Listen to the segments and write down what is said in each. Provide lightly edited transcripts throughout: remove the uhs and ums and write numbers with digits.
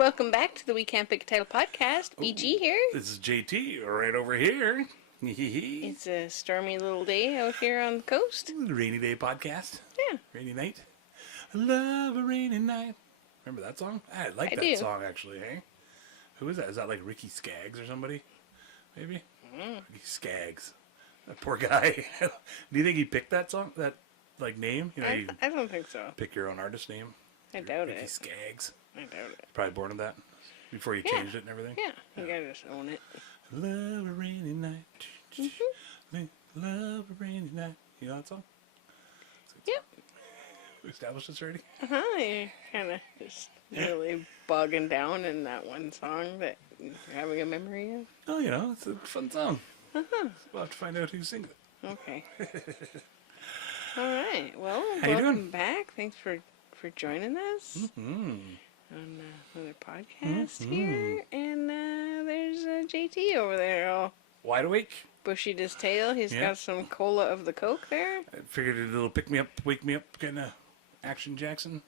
welcome back to the We Can't Pick a Title podcast. BG here. This is JT right over here. It's a stormy little day out here on the coast. Rainy day podcast. Yeah. Rainy night. I love a rainy night. Remember that song? I like that song actually, hey? Who is that? Is that like Ricky Skaggs or somebody? Maybe? Ricky Skaggs. That poor guy. Do you think he picked that song? That like name? You know, I don't think so. Pick your own artist name. I doubt Ricky it. Skaggs. I doubt it. Probably born of that before you changed it and everything. Yeah, you gotta just own it. Love a rainy night. Love a rainy night. You know that song? Yep. We established this already? You're kind of just really bogging down in that one song that you're having a memory of. Oh, you know, it's a fun song. We'll have to find out who sings it. Okay. All right. Well, How you welcome doing? back. Thanks for joining us on another podcast here. And there's JT over there, all Wide awake. bushied his tail. He's got some cola of the Coke there. I figured a little pick me up, wake me up kind of Action Jackson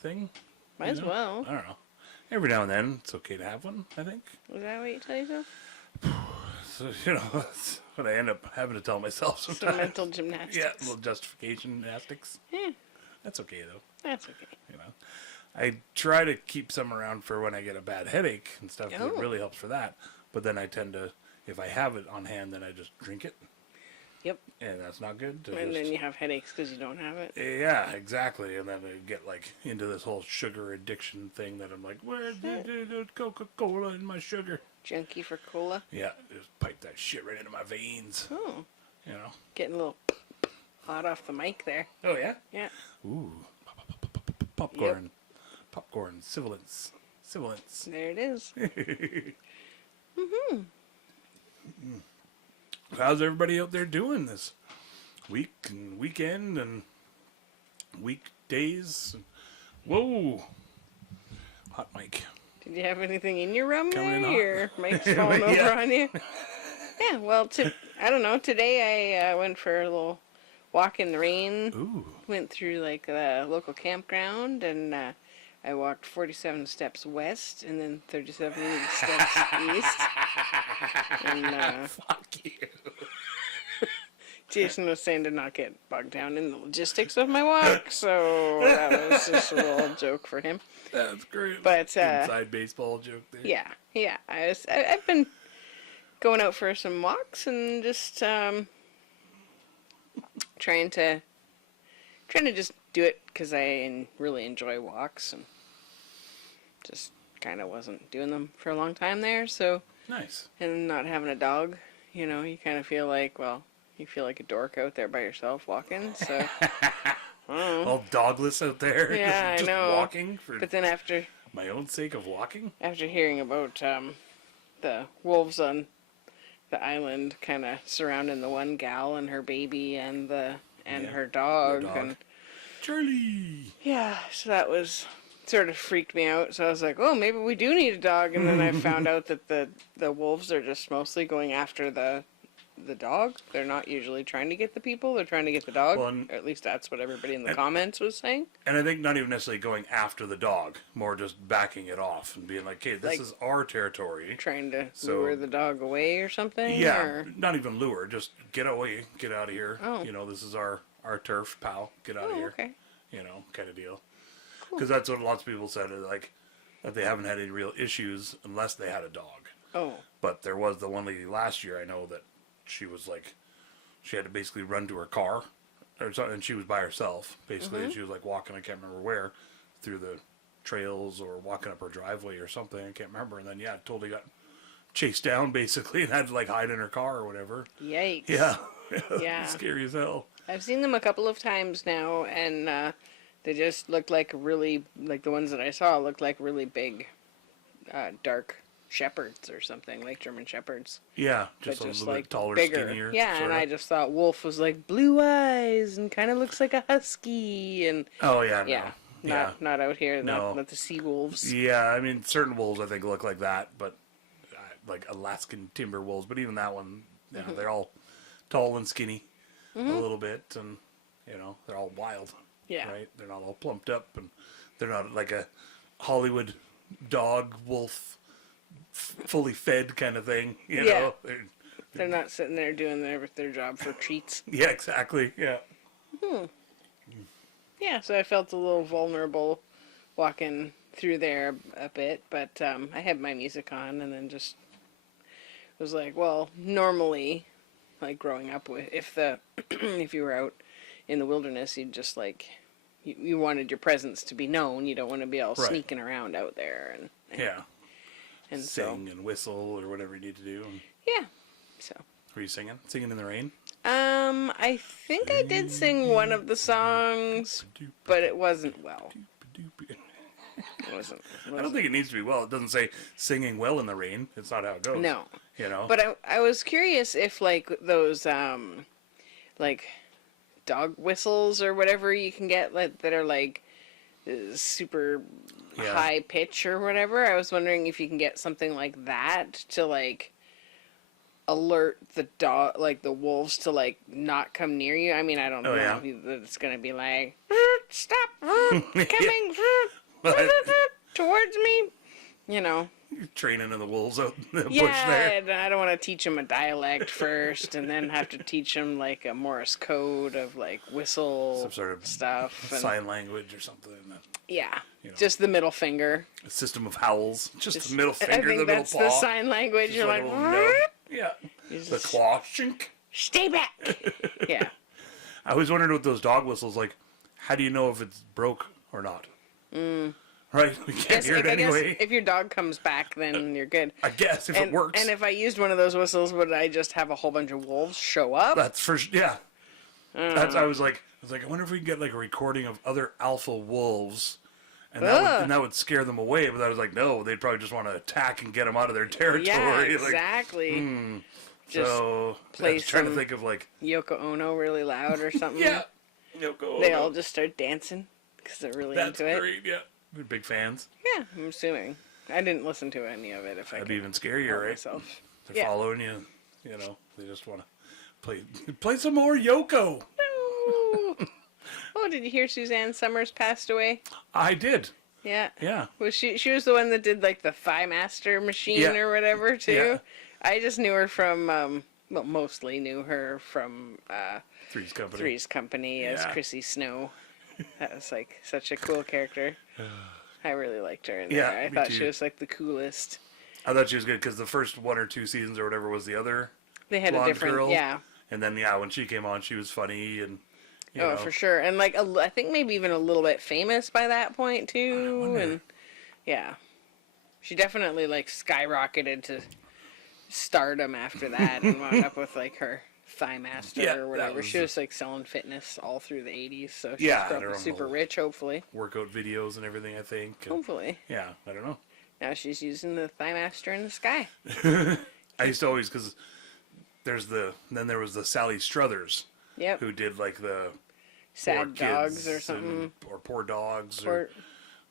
thing. Might as well. I don't know. Every now and then, it's okay to have one, I think. Is that what you tell yourself? So, you know, that's what I end up having to tell myself Some sometimes. mental gymnastics. Yeah, a little justification gymnastics. Yeah, That's okay, though. that's okay. You know, I try to keep some around for when I get a bad headache and stuff. Oh. It really helps for that. But then I tend to, if I have it on hand, then I just drink it. Yep. And that's not good. And then you have headaches because you don't have it. Yeah, exactly. And then I get like into this whole sugar addiction thing that I'm like, where's the Coca-Cola in my sugar? Junkie for cola. Yeah, just pipe that shit right into my veins. Oh, You know? getting a little hot off the mic there. Oh, yeah? Yeah. Ooh. Popcorn. Popcorn. Sibilance. There it is. How's everybody out there doing this week and weekend and weekdays? Whoa. Hot mic. Did you have anything in your room Coming in there? Your mic's falling over Yeah. on you? Yeah, well, I don't know. Today I went for a little walk in the rain. Ooh. Went through like the local campground and I walked 47 steps west and then 37 steps east. And Fuck you. Jason was saying to not get bogged down in the logistics of my walk, so that was just a little joke for him. That's great. But inside baseball joke there. yeah. I've been going out for some walks and just trying to just do it because I really enjoy walks and just kind of wasn't doing them for a long time there. So Nice. and not having a dog, you know, you kind of feel like you feel like a dork out there by yourself walking. So All dogless out there. Yeah, just I know. walking for But then after my own sake of walking. hearing about the wolves on the island kind of surrounding the one gal and her baby and her dog, and Charlie. yeah, so that was sort of freaked me out. So I was like, oh, maybe we do need a dog. And then I found out that the wolves are just mostly going after the dog. They're not usually trying to get the people. They're trying to get the dog. Well, Or at least that's what everybody in the comments was saying. And I think not even necessarily going after the dog, more just backing it off and being like, hey, this Like- is our territory. Trying to So- lure the dog away or something. Yeah, Or... not even lure, just get away, get out of here. Oh. You know, this is our turf, pal. Get out of Oh, here. okay. You know, kind of deal. Because that's what lots of people said, like, that they haven't had any real issues unless they had a dog. Oh. But there was the one lady last year I know that she was like, she had to basically run to her car or something, and she was by herself, basically, and she was like walking, I can't remember where, through the trails or walking up her driveway or something, I can't remember, and then, yeah, totally got chased down, basically, and had to, like, hide in her car or whatever. Yikes. Yeah. Yeah. Scary as hell. I've seen them a couple of times now, and they just looked like like the ones that I saw looked like really big, dark shepherds or something, like German shepherds. Yeah, just But a just little like bit taller, bigger. skinnier. Yeah, and sorta. I just thought wolf was like blue eyes and kind of looks like a husky, and Oh, yeah, no. yeah, Yeah. not out here, No. not the sea wolves. Yeah, I mean, certain wolves I think look like that, but like Alaskan timber wolves. But even that one, you know, they're all tall and skinny a little bit, and you know, they're all wild. Yeah. Right? They're not all plumped up, and they're not like a Hollywood dog, wolf, fully fed kind of thing. You Yeah. know? They're not sitting there doing their job for treats. Yeah, exactly. Yeah. Yeah, so I felt a little vulnerable walking through there a bit, but I had my music on and then just was like, well, normally, like growing up with, if you were out in the wilderness, you'd just like, you wanted your presence to be known. You don't want to be all Right. sneaking around out there and Yeah. and Sing and whistle or whatever you need to do. yeah, so. Were you singing? Singing in the rain? I think I did sing one of the songs, but it wasn't well. It wasn't. I don't think it needs to be well. It doesn't say singing well in the rain. It's not how it goes. No. You know? But I was curious if like those like dog whistles or whatever you can get like, that are like super Yeah. high pitch or whatever. I was wondering if you can get something like that to like alert the dog, like the wolves, to like not come near you. I mean, I don't know yeah. if it's gonna be like stop coming towards me, you know. Training in the wolves out in the bush Yeah, there. and I don't want to teach them a dialect first, and then have to teach them like a Morse code of like whistle Some sort of stuff. And, sign language or something. yeah, you know. just the middle finger. A system of howls. Just the middle I finger, think the middle that's paw. the sign language. Just You're like like, a little nub. Yeah. You The just- claw. Shink. stay back. Yeah. I always wondered with those dog whistles, like, how do you know if it's broke or not? Right? We can't hear it I guess anyway. if your dog comes back, then you're good. I guess if it works. And if I used one of those whistles, would I just have a whole bunch of wolves show up? That's for yeah. That's I was like, I wonder if we can get like a recording of other alpha wolves, and that would scare them away. But I was like, no, they'd probably just want to attack and get them out of their territory. Yeah, Like, exactly. Just so I play was trying to some think of like, Yoko Ono really loud or something. yeah, Yoko They Ono. all just start dancing because they're really That's into it. great. Yeah, we're big fans. Yeah, I'm assuming. I didn't listen to any of it. If I That'd could be even scarier, help right? myself. They're Yeah. following you. You know, they just want to play some more Yoko. No. Oh, did you hear Suzanne Summers passed away? I did. Yeah. Yeah. Was she was the one that did like the Thigh Master machine Yeah. or whatever too? Yeah. I just knew her from well, mostly knew her from Three's Company. Three's Company as Yeah. Chrissy Snow. That was like such a cool character. I really liked her in Yeah, there. I me thought too. she was like the coolest. I thought she was good because the first 1 or 2 seasons or whatever was the other They had a blonde different, girl. yeah. And then when she came on, she was funny and you Oh, know. for sure. And like I think maybe even a little bit famous by that point too. wonder. And yeah, she definitely like skyrocketed to stardom after that and wound up with like her Thigh Master Yeah, or that whatever. was She was like selling fitness all through the 80s, so she's Yeah, probably her super whole- rich. Hopefully, Workout videos and everything, I think. And, hopefully. yeah, I don't know. Now she's using the Thigh Master in the sky. I used to always because then there was the Sally Struthers Yep. who did like the poor Sad dogs kids or something. or poor dogs Or or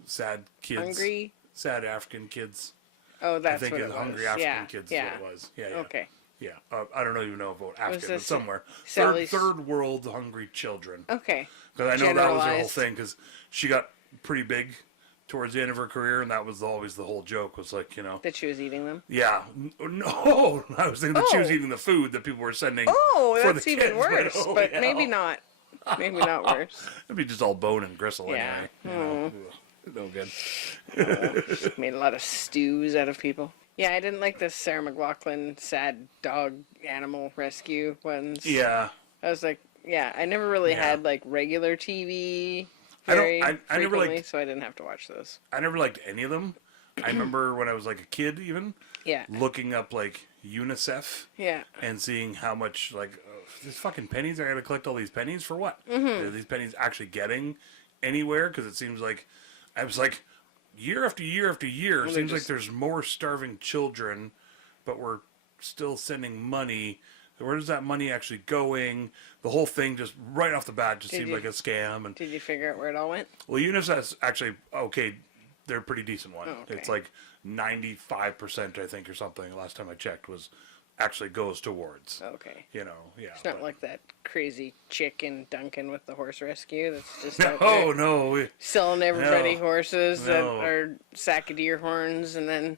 sad kids, hungry. sad African kids. Oh, I that's think what it it was was. hungry African Yeah. kids Yeah. is what it was. Yeah, yeah. Okay. Yeah, I don't even know about Africa, but this somewhere Sally's- third world hungry children. Okay. Because I know that was her whole Generalized. thing. Because she got pretty big towards the end of her career, and that was always the whole joke. Was like, That she was eating them. yeah, no, I was thinking that she was Oh. eating the food that people were sending. Oh, for that's the even kids, worse. But yeah. maybe not. Maybe not worse. It'd be just all bone and gristle Yeah. anyway. No good. Made a lot of stews out of people. Yeah, I didn't like the Sarah McLachlan sad dog animal rescue ones. Yeah, I was like, yeah, I never really Yeah. had like regular TV I don't- very I never frequently, liked- so I didn't have to watch those. I never liked any of them. I remember when I was like a kid, even Yeah, looking up like UNICEF yeah, and seeing how much like these fucking pennies. I gotta collect all these pennies for what? Are these pennies actually getting anywhere? Because it seems like I was like year after year after year. It Well, seems they like there's more starving children, but we're still sending money. Where is that money actually going? The whole thing just right off the bat just Did seemed you- like a scam. And Did you figure out where it all went? well, UNICEF's actually okay. They're a pretty decent one. Oh, okay. It's like 95%, I think, or something. Last time I checked was actually goes towards. Okay. You know, yeah. It's not but- like that crazy chick in Duncan with the horse rescue that's just No, out there no. selling everybody No. horses that No. are sack of deer horns and then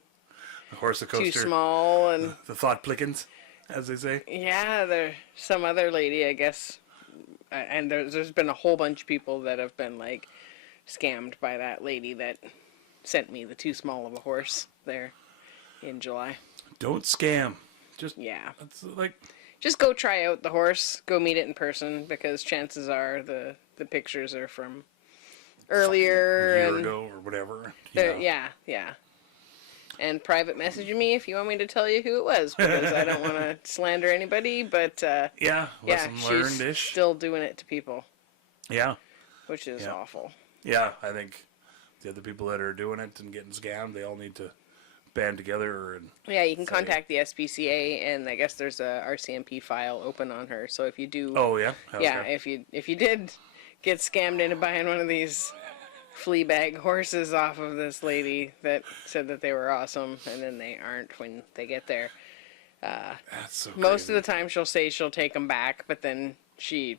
The horse too coaster. small and The thought plickens, as they say. yeah, there's some other lady, I guess, and there's been a whole bunch of people that have been like scammed by that lady that sent me the too small of a horse there in July. Don't scam. Just Yeah. it's like Just go try out the horse, go meet it in person, because chances are the pictures are from earlier a year and ago or whatever. yeah. And private message me if you want me to tell you who it was, because I don't want to slander anybody, but Yeah, lesson she's learned-ish. still doing it to people, Yeah. which is Yeah. awful. Yeah, I think the other people that are doing it and getting scammed, they all need to band together and Yeah, you can contact the SPCA, and I guess there's a RCMP file open on her. So if you do, oh yeah, yeah, okay. if you did get scammed into buying one of these flea bag horses off of this lady that said that they were awesome, and then they aren't when they get there. That's so Most crazy. of the time, she'll say she'll take them back, but then she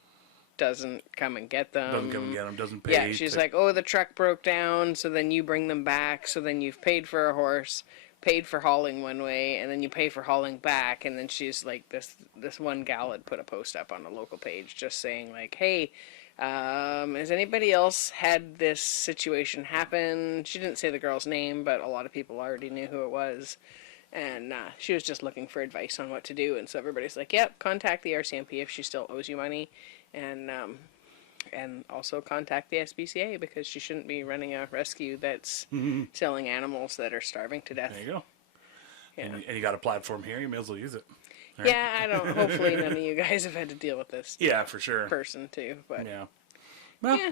doesn't come and get them. Doesn't come and get them, doesn't pay. Yeah, she's like, oh, the truck broke down, so then you bring them back, so then you've paid for a horse, paid for hauling one way, and then you pay for hauling back, and then she's like, this one gal had put a post up on a local page just saying like, hey, has anybody else had this situation happen? She didn't say the girl's name, but a lot of people already knew who it was. And she was just looking for advice on what to do. And so everybody's like, yep, contact the RCMP if she still owes you money. And also contact the SPCA because she shouldn't be running a rescue that's selling animals that are starving to death. There you go. Yeah. And you got a platform here, you may as well use it. Yeah, I don't. Hopefully none of you guys have had to deal with this Yeah, for sure. person too. But Yeah. Well, yeah,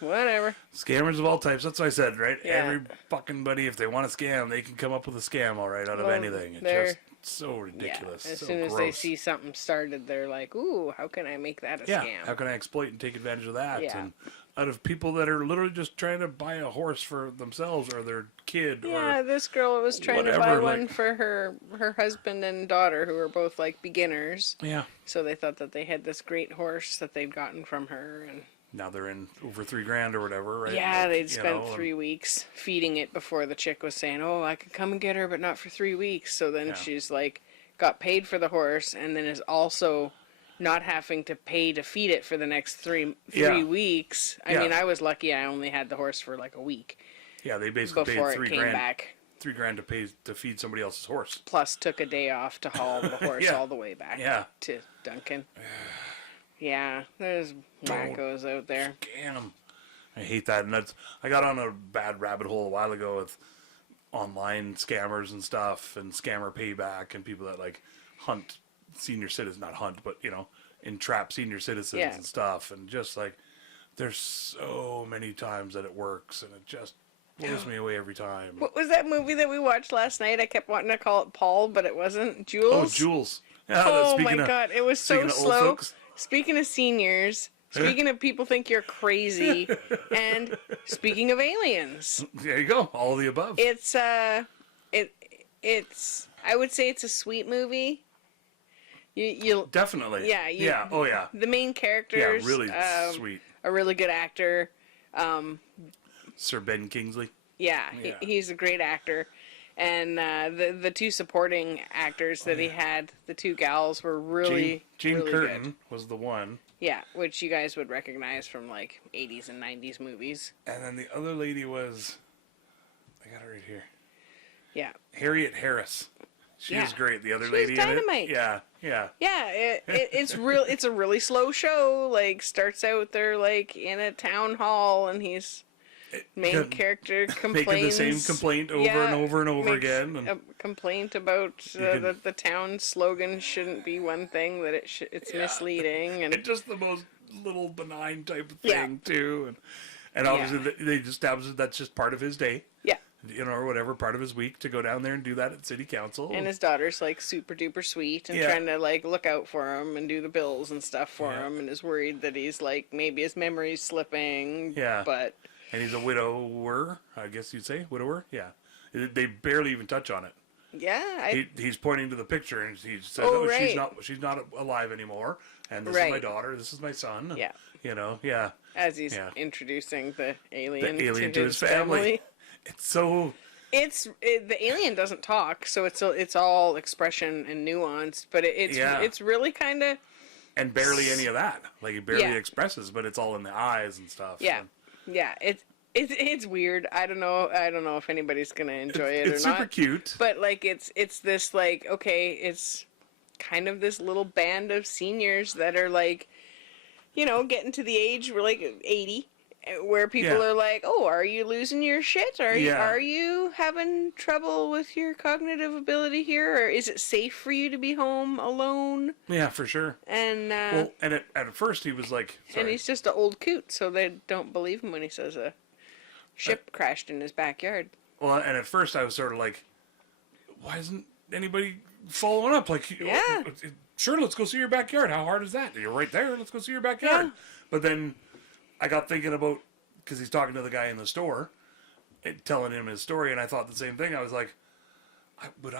whatever. scammers of all types. That's what I said, right? Yeah. Every fucking buddy, if they want to scam, they can come up with a scam, all right, out of Well, anything. It's they're- just so ridiculous. Yeah. As so soon as gross. they see something started, they're like, "Ooh, how can I make that a Yeah, scam?" how can I exploit and take advantage of that? Yeah. And out of people that are literally just trying to buy a horse for themselves or their kid Yeah, or this girl was trying to buy whatever, one like- for her husband and daughter, who were both like beginners. yeah. So they thought that they had this great horse that they'd gotten from her, and Now they're in over $3,000 or whatever, right? yeah, Like, they'd you spent know, 3 weeks feeding it before the chick was saying, "Oh, I could come and get her, but not for 3 weeks." So then Yeah. she's like, got paid for the horse, and then is also not having to pay to feed it for the next three Yeah. weeks. I Yeah. mean, I was lucky; I only had the horse for like a week Yeah, they basically before paid it three came grand, back. $3,000 to pay to feed somebody else's horse. Plus, took a day off to haul the horse Yeah. all the way back Yeah. to Duncan. Yeah, there's wackos out there. Scam 'em. I hate that, and I got on a bad rabbit hole a while ago with online scammers and stuff, and scammer payback, and people that like hunt senior citizens, not hunt, but entrap senior citizens Yeah. and stuff, and just like there's so many times that it works, and it just blows me away every time. What was that movie that we watched last night? I kept wanting to call it Paul, but it wasn't. Jules? Oh, Jules! Yeah, Oh speaking my of- god, it was so speaking of old slow. folks. Speaking of seniors, speaking of people think you're crazy, and speaking of aliens, There you go, all of the above. it's it's I would say it's a sweet movie. You'll Definitely. yeah, yeah. Oh yeah. the main Yeah, characters really sweet. a really good actor. Sir Ben Kingsley. Yeah, Yeah. he's a great actor. And the two supporting actors that he had, the two gals, were really, Jane really Curtin good. was the one, Yeah, which you guys would recognize from like 80s and 90s movies. and then the other lady was, I got it right here, Yeah. Harriet Harris. She was Yeah. great. The other She lady was in it. dynamite. Yeah, yeah. Yeah, it's real. It's a really slow show. Like, starts out they're like in a town hall, and he's main Good. character complains, Making the same complaint over and over and over makes again. And a complaint about can- that the town slogan shouldn't be one thing, that it's misleading, and it's just the most little benign type of Yeah. thing too. And obviously they just established that that's just part of his day, yeah. or whatever, part of his week to go down there and do that at city council. And his daughter's like super duper sweet and Yeah. trying to like look out for him and do the bills and stuff for Yeah. him, and is worried that he's like maybe his memory's slipping. Yeah. But And he's a widower, I guess you'd say, widower. Yeah, they barely even touch on it. Yeah. He's pointing to the picture and he says, Oh, she's not alive anymore, and this is my daughter, this is my son. Yeah. You know, yeah. As he's introducing the alien, to his family. It's so... the alien doesn't talk, so it's all expression and nuance, but it's really kind of... And barely any of that. Like, he barely expresses, but it's all in the eyes and stuff. Yeah. So. Yeah, it's weird. I don't know if anybody's gonna enjoy it or not. It's super cute. But like it's this like, okay, it's kind of this little band of seniors that are like, you know, getting to the age we're like 80, where people are like, oh, are you losing your shit? Are you having trouble with your cognitive ability here, or is it safe for you to be home alone? Yeah, for sure. And and at first he was like, sorry. And he's just an old coot, so they don't believe him when he says a ship crashed in his backyard. Well, and at first I was sort of like, why isn't anybody following up? Like, sure, let's go see your backyard. How hard is that? You're right there. Let's go see your backyard. Yeah. But then I got thinking about, because he's talking to the guy in the store, and telling him his story, and I thought the same thing. I was like, would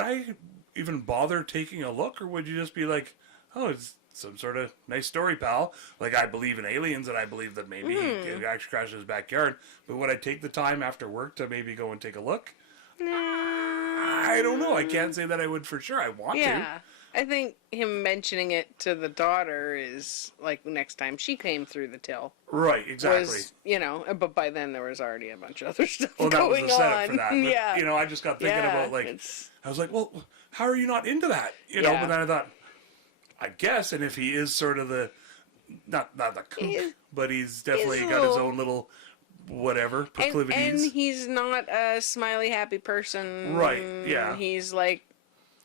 I even bother taking a look, or would you just be like, oh, it's some sort of nice story, pal. Like, I believe in aliens, and I believe that maybe he actually crashed in his backyard. But would I take the time after work to maybe go and take a look? I don't know. I can't say that I would for sure. I want to. Yeah. I think him mentioning it to the daughter is, like, next time she came through the till. Right, exactly. Was, you know, but by then there was already a bunch of other stuff going on. Well, that was a setup for that. But, yeah. You know, I just got thinking about, like, I was like, well, how are you not into that? You know, but then I thought, I guess, and if he is sort of the, not the kook, but he's definitely got his own little, whatever, proclivities. And he's not a smiley, happy person. Right, yeah. He's, like,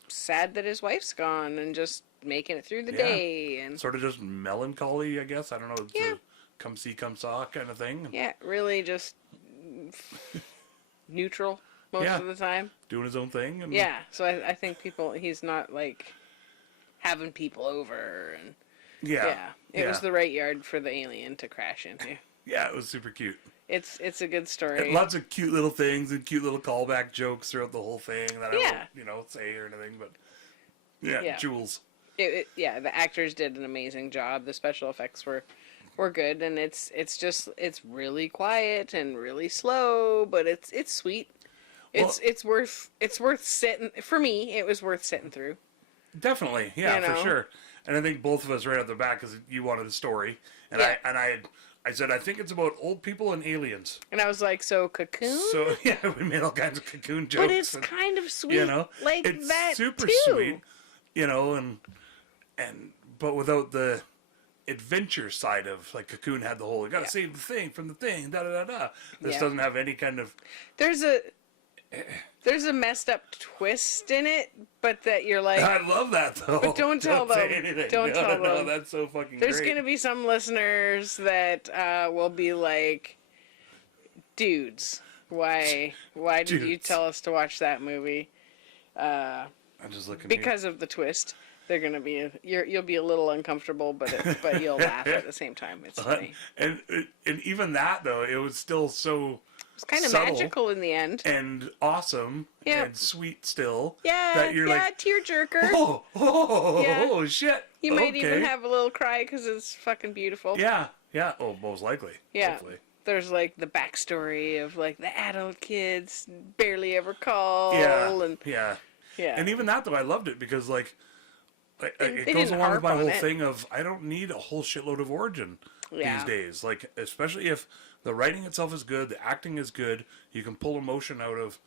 sad that his wife's gone and just making it through the day. And sort of just melancholy, I guess. I don't know. It's a come see, come saw kind of thing. Yeah, really just neutral most of the time. Doing his own thing. And yeah, so I think he's not, like, having people over. And it was the right yard for the alien to crash into. Yeah, it was super cute. It's a good story. And lots of cute little things and cute little callback jokes throughout the whole thing that I won't, say or anything, but Jules. The actors did an amazing job. The special effects were good, and it's really quiet and really slow, but it's sweet. It's worth sitting, for me. It was worth sitting through. Definitely, for sure. And I think both of us right off the bat, because you wanted a story, and I said, I think it's about old people and aliens. And I was like, so Cocoon? So, we made all kinds of Cocoon jokes. But it's kind of sweet. You know? Like it's that, super too. sweet. You know, but without the adventure side of, like, Cocoon had the whole, you gotta save the thing from the thing, da-da-da-da. This doesn't have any kind of... There's a messed up twist in it, but that you're like... I love that, though. But don't tell them. Don't tell them. No, that's so fucking There's great. going to be some listeners that will be like, dudes, why did you tell us to watch that movie? I'm just looking because of the twist. They're going to be... You'll be a little uncomfortable, but you'll laugh at the same time. It's funny. And even that, though, it was still so... It's kind of magical in the end. And awesome. And sweet still. Yeah, that you're like, tearjerker. Oh, shit. You might even have a little cry because it's fucking beautiful. Yeah. Oh, most likely. Yeah. Hopefully. There's, like, the backstory of, like, the adult kids barely ever call. Yeah. And even that, though, I loved it because, like, it goes along with my whole thing of I don't need a whole shitload of origin these days. Like, especially if the writing itself is good, the acting is good, you can pull emotion out of...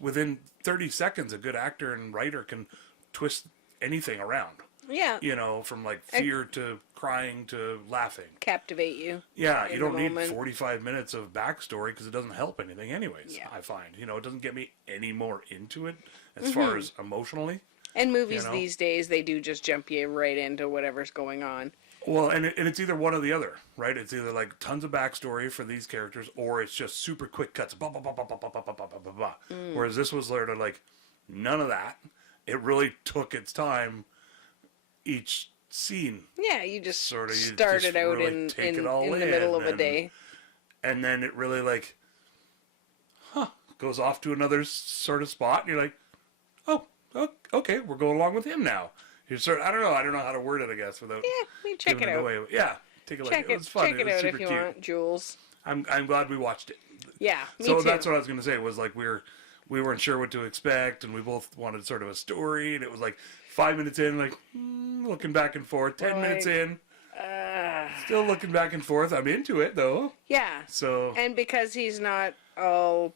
Within 30 seconds, a good actor and writer can twist anything around. Yeah. You know, from, like, fear to crying to laughing. Captivate you. Yeah, you don't need 45 minutes of backstory because it doesn't help anything anyways, I find. You know, it doesn't get me any more into it as far as emotionally. And movies these days, they do just jump you right into whatever's going on. Well, and it's either one or the other, right? It's either, like, tons of backstory for these characters, or it's just super quick cuts. Blah, blah, blah, blah, blah, blah, blah, blah, blah, blah. Whereas this was sort of, like, none of that. It really took its time each scene. Yeah, you just sort of started out really in the middle of a day. And then it really, like, goes off to another sort of spot, and you're like, oh, okay, we're going along with him now. You're sort of, I don't know how to word it, I guess, without we check giving it out. away. Yeah, take a look. It was fun. Check it was out super if you cute. want, Jules. I'm glad we watched it. Yeah, me So too. that's what I was going to say, was like we weren't sure what to expect, and we both wanted sort of a story, and it was like 5 minutes in, like looking back and forth. 10 minutes in, still looking back and forth. I'm into it though. Yeah. So And because he's not all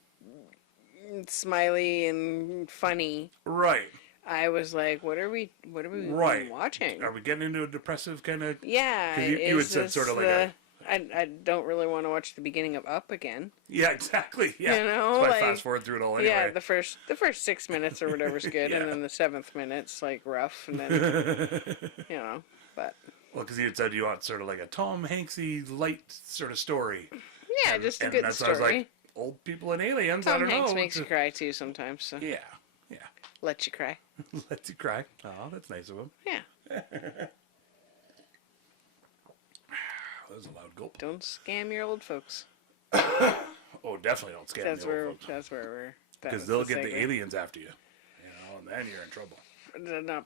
smiley and funny, right, I was like, what are we right. watching? Are we getting into a depressive kind of? Yeah. 'Cause you had said this sort of like I don't really want to watch the beginning of Up again. Yeah, exactly. Yeah. You know, so I like, fast forward through it all anyway. Yeah, the first 6 minutes or whatever's good, Yeah. and then the 7th minute's like rough, and then you know, but Well, because you had said you want sort of like a Tom Hanksy light sort of story. yeah, And- just a and good that's story. why I was like, old people and aliens. I Tom don't Hanks know. makes you cry too sometimes, so Yeah. let you cry. Lets you cry. Oh, that's nice of him. Yeah, That was a loud gulp. don't scam your old folks. Oh, definitely don't scam That's the old where folks. that's where we're. Because they'll get the aliens after you. You know, and then you're in trouble.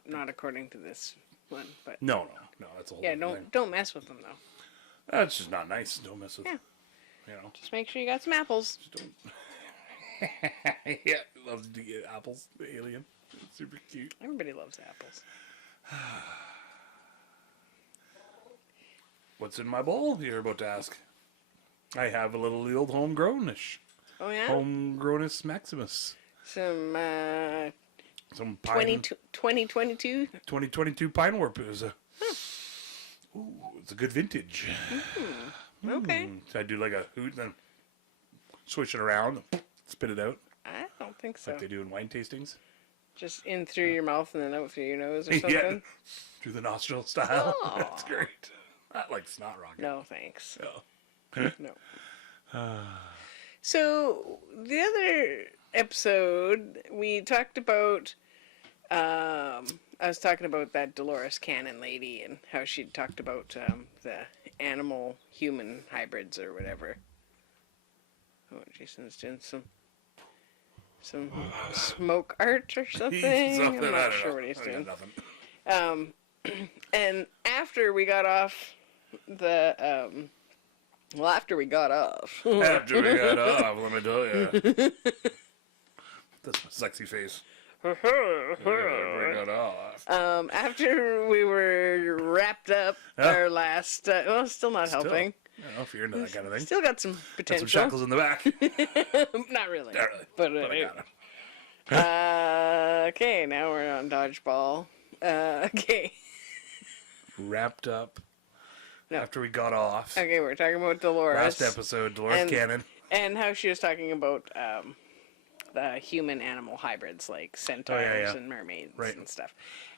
Not according to this one, but No, that's a whole yeah, different thing. don't mess with them though. That's just not nice. Don't mess with Yeah. You know. Just make sure you got some apples. Just don't. Yeah, loves to get apples, the alien. It's super cute. Everybody loves apples. What's in my bowl? You're about to ask. I have a little the old homegrownish. Oh yeah, Homegrownish Maximus. some Some pine, 2022. 2022 pine warp. It was it's a good vintage. Okay, So I do like a hoot and then swish it around, spit it out I don't think so. like they do in wine tastings. Just in through your mouth and then out through your nose or something. Yeah, through the nostril style. Oh. That's great. Not like snot rocket. No thanks. No. No. So the other episode we talked about. I was talking about that Dolores Cannon lady and how she'd talked about the animal-human hybrids or whatever. Oh, Jason's doing some smoke art or something. Something, I'm I not don't sure know. what he's I got doing. nothing. And after we got off the after we got off. After we got off, let me tell you. That's my sexy face. After we got off. After we were wrapped up our last, still not helping. I don't know if you're into that kind of thing. Still got some Got potential. some shackles in the back. Not really. Not really. But, But I got it. okay, now we're on dodgeball. Okay. Wrapped up. No. After we got off. Okay, we're talking about Dolores. Last episode, Dolores Cannon. And how she was talking about the human-animal hybrids, like centaurs and mermaids and stuff.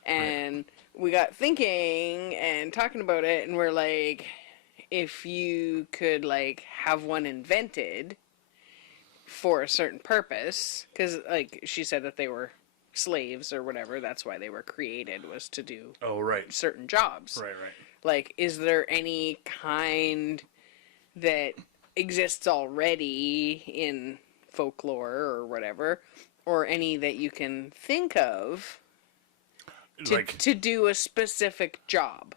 And we got thinking and talking about it, and we're like, if you could, like, have one invented for a certain purpose, because, like, she said that they were slaves or whatever, that's why they were created, was to do certain jobs. Right. Like, is there any kind that exists already in folklore or whatever, or any that you can think of to do a specific job?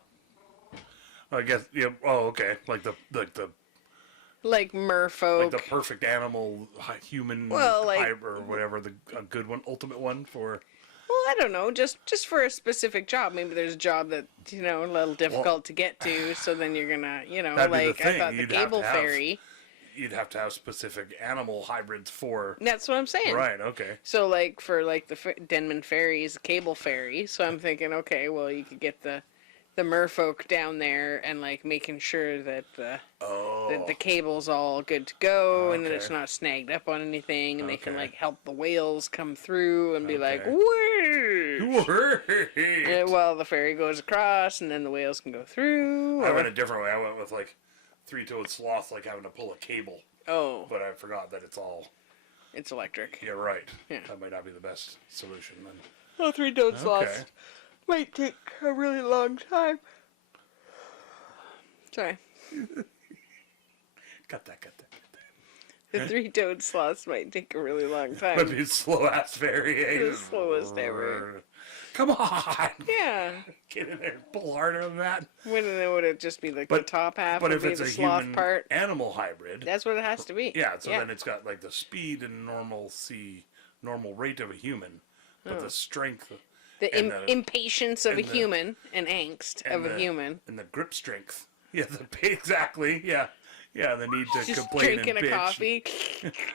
I guess, yeah. Oh, okay. Like the Like merfolk. like the perfect animal, human, Well, like- hybrid or whatever, a good one, ultimate one for. Well, I don't know, just for a specific job. Maybe there's a job that, you know, a little difficult to get to, so then you're gonna, you know, That'd be the like, I thing, thought the you'd have cable to have- fairy. You'd have to have specific animal hybrids for. That's what I'm saying. Right. Okay. So, like, for, like, the Denman Ferry is a cable ferry, so I'm thinking, okay, well, you could get the merfolk down there and, like, making sure that the cable's all good to go and that it's Okay. not snagged up on anything, and they can, Okay. like, help the whales come through and be like, Okay. wait! Well, the ferry goes across, and then the whales can go through. I Or, went a different way. I went with like three-toed sloth, like having to pull a cable, oh, but I forgot that it's all. it's electric. Yeah, right. Yeah. That might not be the best solution then. Oh, three-toed sloths Okay. might take a really long time. Sorry. Got that. The 3-toed sloths might take a really long time. That'd be slow ass fairy. Eh? The slowest ever. Come on. Yeah. Get in there and pull harder than that. Would it just be like the top half? But would if be it's the a sloth human part? animal hybrid. That's what it has to be. Yeah, so then it's got like the speed and normal rate of a human, but the strength. The impatience of a human and angst of a human. And the grip strength. Yeah, exactly. Yeah. Yeah, the need to Just complain and drinking bitch. a coffee,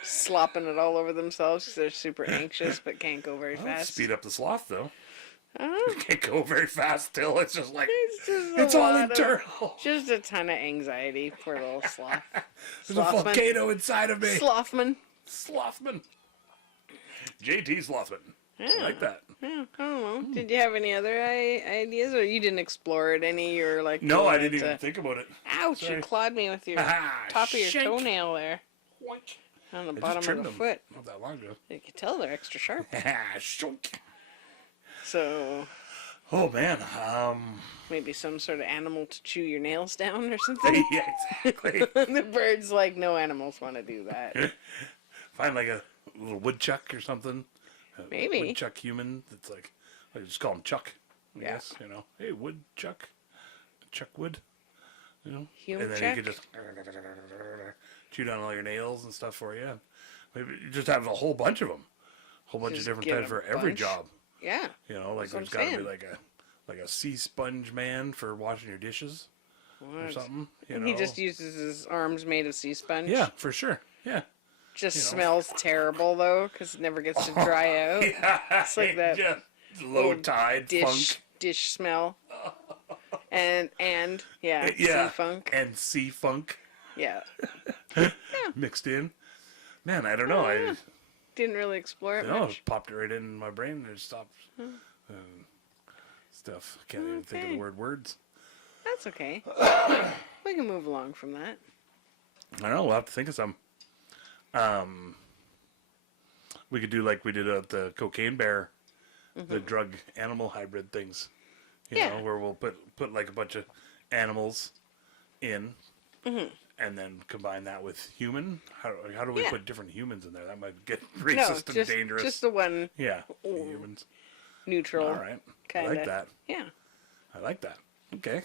slopping it all over themselves because they're super anxious but can't go very fast. Speed up the sloth, though. Uh-huh. Can't go very fast still. It's just like, It's it's all internal. Just a ton of anxiety. Poor little sloth. There's a volcano inside of me. Slothman. Slothman. JT Slothman. Yeah. I like that. Yeah, I don't know. Did you have any other ideas, or you didn't explore it any? You're like, No, I didn't even think about it. Ouch! Sorry. You clawed me with your top of your Shank. toenail there, on the I bottom just of trimmed the them foot. not that long ago. You can tell they're extra sharp. Shunk. So Oh man. maybe some sort of animal to chew your nails down or something. Yeah, exactly. The bird's like, no animals want to do that. Find like a little woodchuck or something. Maybe. Woodchuck human. That's like, I just call him Chuck. I Yeah. guess, you know. Hey, woodchuck. Chuck wood. You know. Human and then check? you could just chew down all your nails and stuff for you. Maybe you just have a whole bunch of them. A whole bunch Just of different get types a for every bunch. job. Yeah. You know, like That's there's what I'm got to be saying. like a sea sponge man for washing your dishes or What? something. You And know. he just uses his arms made of sea sponge. Yeah, for sure. Yeah. Just you know. smells terrible though, because it never gets to dry out. Yeah. It's like that just low old tide funk. dish smell. And yeah, Yeah. sea funk. And sea funk Yeah. mixed in. Man, I don't know. I Didn't really explore it No, much. it popped it right in my brain and it stopped. Stuff. Can't even think of the Okay. word words. That's okay. We can move along from that. I don't know. We'll have to think of some. We could do like we did at the Cocaine Bear, the drug animal hybrid things. You Yeah. know, where we'll put like a bunch of animals in, and then combine that with human. How do we Yeah. put different humans in there? That might get racist and dangerous. just the one Yeah, humans. neutral. All right. Kinda. I like that. Yeah. I like that. Okay.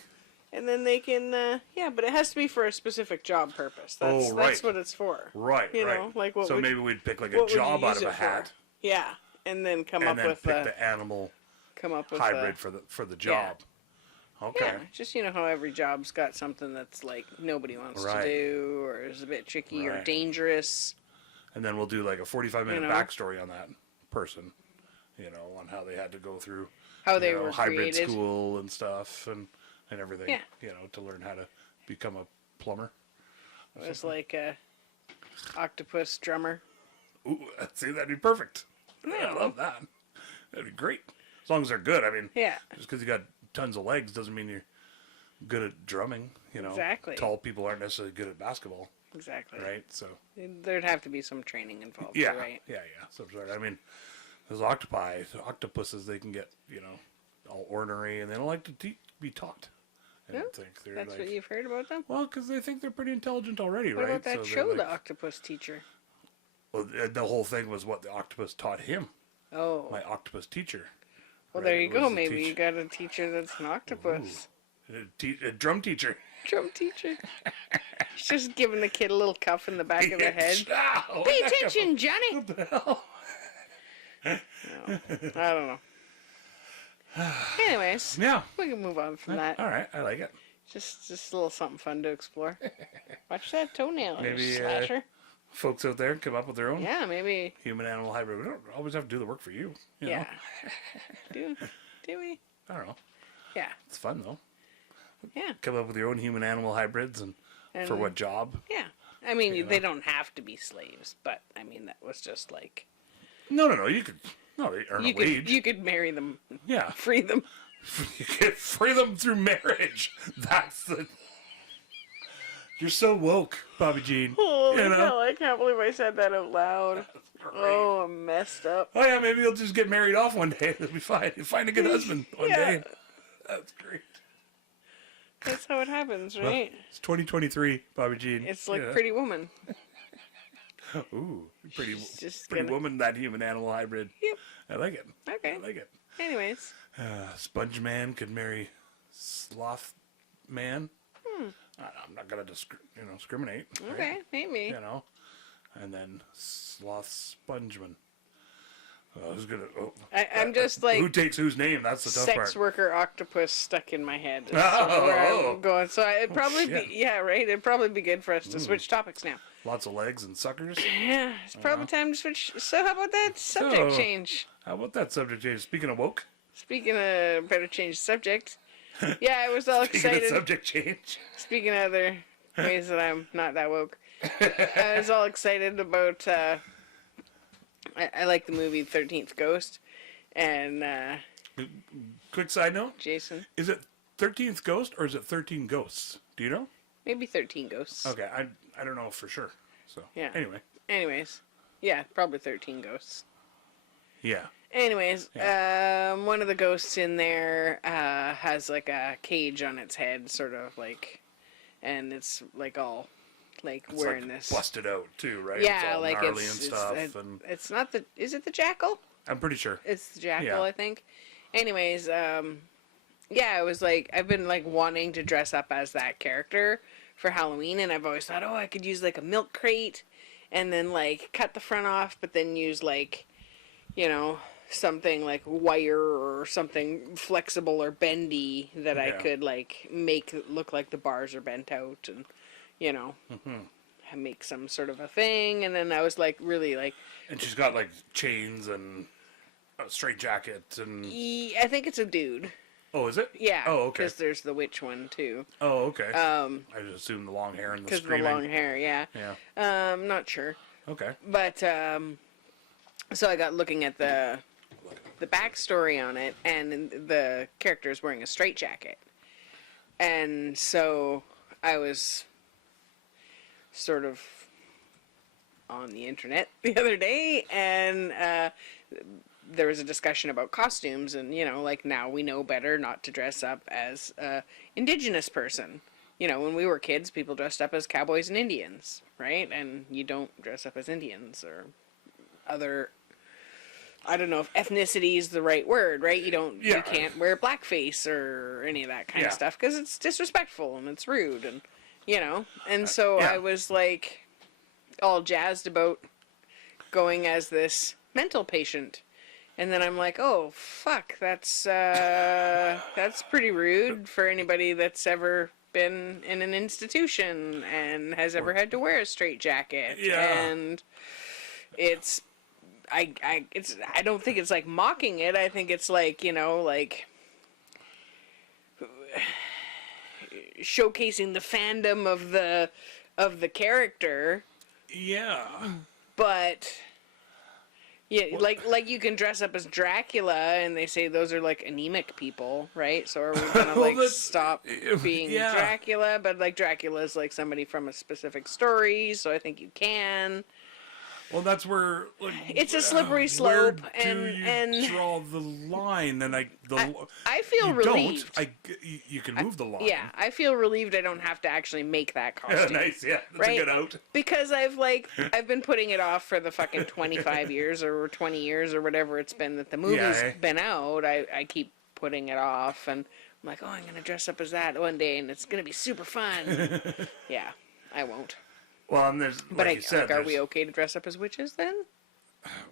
And then they can, but it has to be for a specific job purpose. That's, Oh, right. That's what it's for. Right, You right. know, like what so would maybe we'd pick like what a would you job out use of a it for? hat, Yeah. And then come and up then with pick the animal hybrid for the job. Okay. Yeah, just how every job's got something that's like nobody wants Right. to do, or is a bit tricky or Right. dangerous. And then we'll do like a 45-minute You know. backstory on that person, on how they had to go through How they were hybrid created. school and stuff and everything, Yeah. to learn how to become a plumber. It was like a octopus drummer. Ooh, see, that'd be perfect. I love that. That'd be great. As long as they're good. I mean, Yeah. just because you got tons of legs doesn't mean you're good at drumming. Exactly. Tall people aren't necessarily good at basketball, Exactly. right? So There'd have to be some training involved. yeah, Right. yeah. Some sort. I mean, those octopuses, they can get all ornery, and they don't like to be taught. I Yeah, think they're That's like, what you've heard about them. well, because they think they're pretty intelligent already, What right? about that So show, they're The like, Octopus Teacher? well, the whole thing was what the octopus taught him. Oh. My octopus teacher. Well, right? there you It go. was the Maybe teacher. you got a teacher that's an octopus. A drum teacher. Drum teacher. She's just giving the kid a little cuff in the back of the head. Ow, Pay what the attention, Johnny! What the hell? No, I don't know. Anyways, Yeah. we can move on from that. All right, I like it. Just a little something fun to explore. Watch that toenail, Maybe, you slasher. Folks out there come up with their own Yeah, maybe. human-animal hybrid. We don't always have to do the work for you. You know? Yeah. do we? I don't know. Yeah. It's fun though. Yeah. Come up with your own human-animal hybrids and for And- what job? Yeah. I mean, You know. they don't have to be slaves, but I mean, that was just like No. You could. No, they earn a wage. you could marry them, Yeah. free them. You can free them through marriage. That's the. You're so woke, Bobby Jean. Holy you know? hell! I can't believe I said that out loud. Great. Oh, I'm messed up. Oh yeah, maybe you'll just get married off one day. It'll be fine. You'll find a good husband one Yeah. day. That's great. That's how it happens, right? It's 2023, Bobby Jean. It's like Yeah. Pretty Woman. Ooh, pretty She's just pretty gonna- woman, that human animal hybrid. Yep. I like it. Okay. I like it. Anyways. Sponge Man could marry Sloth Man. I'm not gonna discriminate. Right? Okay. Maybe. You know, and then Sloth Spongeman. Who's gonna? I'm just like who takes whose name? That's the tough sex part. worker octopus stuck in my head. Is sort of where I'm going. So it'd probably be right. It'd probably be good for us to switch topics now. Lots of legs and suckers. Yeah, it's probably time to switch. So how about that subject So- change? How about that subject change? Speaking of woke, Speaking of better change the subject. Yeah, I was all speaking of excited. subject change. Speaking of other ways that I'm not that woke, I was all excited about. I like the movie 13th Ghost, and Quick side note: Jason. is it 13th Ghost or is it 13 Ghosts? Do you know? Maybe 13 Ghosts. Okay, I don't know for sure. So Yeah. Anyway, Anyways, yeah, probably 13 Ghosts. yeah. Anyways, one of the ghosts in there has like a cage on its head, sort of like, and it's like all like It's wearing like this. busted out too, right? Yeah, it's all like gnarly it's and stuff, and it's not the. Is it the jackal? I'm pretty sure. It's the jackal, Yeah. I think. Anyways, yeah, I was like, I've been like wanting to dress up as that character for Halloween, and I've always thought, oh, I could use like a milk crate, and then like cut the front off, but then use like, something like wire or something flexible or bendy that I Yeah. could like make look like the bars are bent out, and make some sort of a thing. And then I was like, really like, And she's got like chains and a straight jacket and. I think it's a dude. Oh, is it? Yeah. Oh, okay. Because there's the witch one too. Oh, okay. I just assumed the long hair and the Because of the screaming. long hair, yeah. Yeah. Not sure. Okay. But so I got looking at the backstory on it, and the character is wearing a straitjacket, and so I was sort of on the internet the other day, and there was a discussion about costumes, and like now we know better not to dress up as a indigenous person. When we were kids, people dressed up as cowboys and Indians, right? And you don't dress up as Indians or other. I don't know if ethnicity is the right word, right? You can't wear blackface or any of that kind of stuff because it's disrespectful and it's rude, and And so I was like, all jazzed about going as this mental patient, and then I'm like, oh fuck, that's pretty rude for anybody that's ever been in an institution and has ever had to wear a straitjacket. Yeah. And I don't think it's like mocking it. I think it's like, like showcasing the fandom of the character. Yeah. But yeah, like you can dress up as Dracula, and they say those are like anemic people, right? So are we gonna Well, stop being Dracula? But like Dracula is like somebody from a specific story, so I think you can. Well, that's where It's a slippery slope, where do you draw the line? And I feel you relieved. Don't. You can move the line. Yeah, I feel relieved I don't have to actually make that costume. Nice. Yeah, that's Right? a good out. Because I've been putting it off for the fucking 25 years or 20 years or whatever it's been that the movie's been out. I keep putting it off, and I'm like, oh, I'm gonna dress up as that one day, and it's gonna be super fun. Yeah, I won't. Well, and there's But you said, are we okay to dress up as witches then?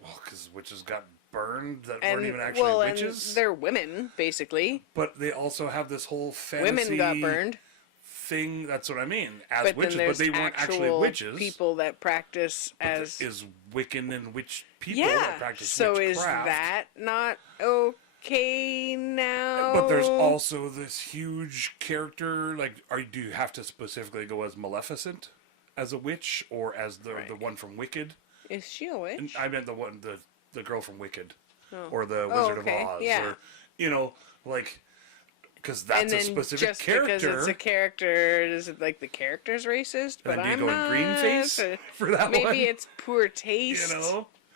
Well, because witches got burned that And weren't even actually witches. and they're women basically. But they also have this whole fantasy Women got burned. thing. That's what I mean. As But witches, then there's but they weren't actually actual witches. people that practice But as there is Wiccan and witch people that practice so witchcraft. is that not okay now? But there's also this huge character. Like, do you have to specifically go as Maleficent as a witch, or as the one from Wicked? Is she a witch? And I meant the girl from Wicked, Oh. or the Wizard okay. of Oz, Yeah. or because that's and then a specific just character. because it's a character, is it like the character's racist? And But then do you I'm go not. in green face for that Maybe one? it's poor taste.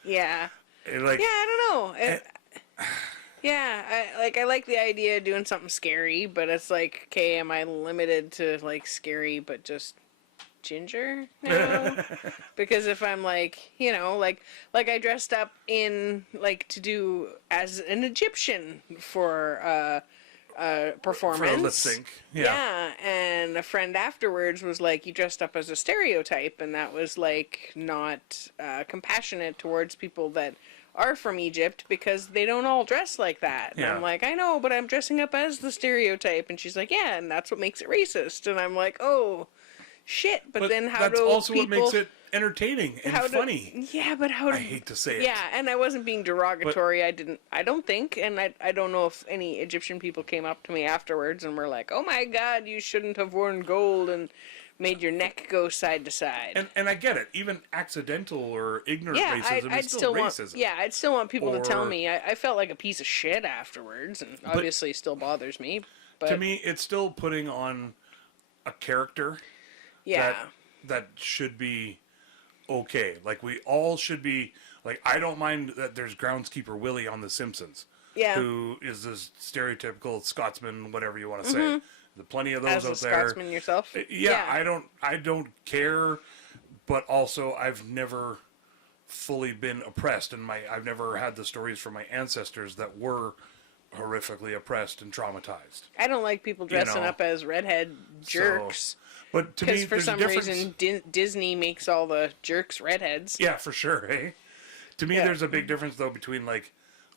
Yeah. And Yeah, I don't know. Yeah, I like the idea of doing something scary, but it's like, okay, am I limited to like scary, but just ginger now. Because if I'm like, like I dressed up in like to do as an Egyptian for performance. For a lip sync. Yeah. And a friend afterwards was like, you dressed up as a stereotype, and that was like not compassionate towards people that are from Egypt because they don't all dress like that. And I'm like, I know, but I'm dressing up as the stereotype. And she's like, yeah, and that's what makes it racist. And I'm like, oh, shit. But then how that's do also people... what makes it entertaining and funny. Yeah, but how do... I hate to say it. Yeah, and I wasn't being derogatory. I don't think, and I don't know if any Egyptian people came up to me afterwards and were like, oh my god, you shouldn't have worn gold and made your neck go side to side. And I get it. Even accidental or ignorant racism I'd is still Want, racism. I'd still want people to tell me. I felt like a piece of shit afterwards, and obviously still bothers me. But to me, it's still putting on a character that should be okay. Like, we all should be... Like, I don't mind that there's Groundskeeper Willie on The Simpsons. Yeah. Who is this stereotypical Scotsman, whatever you want to say. There's plenty of those out there. As a Scotsman yourself? Yeah, I don't care, but also I've never fully been oppressed, and I've never had the stories from my ancestors that were horrifically oppressed and traumatized. I don't like people dressing up as redhead jerks. But to me, because for some reason Disney makes all the jerks redheads. Yeah, for sure. Hey, to me, there's a big difference though between like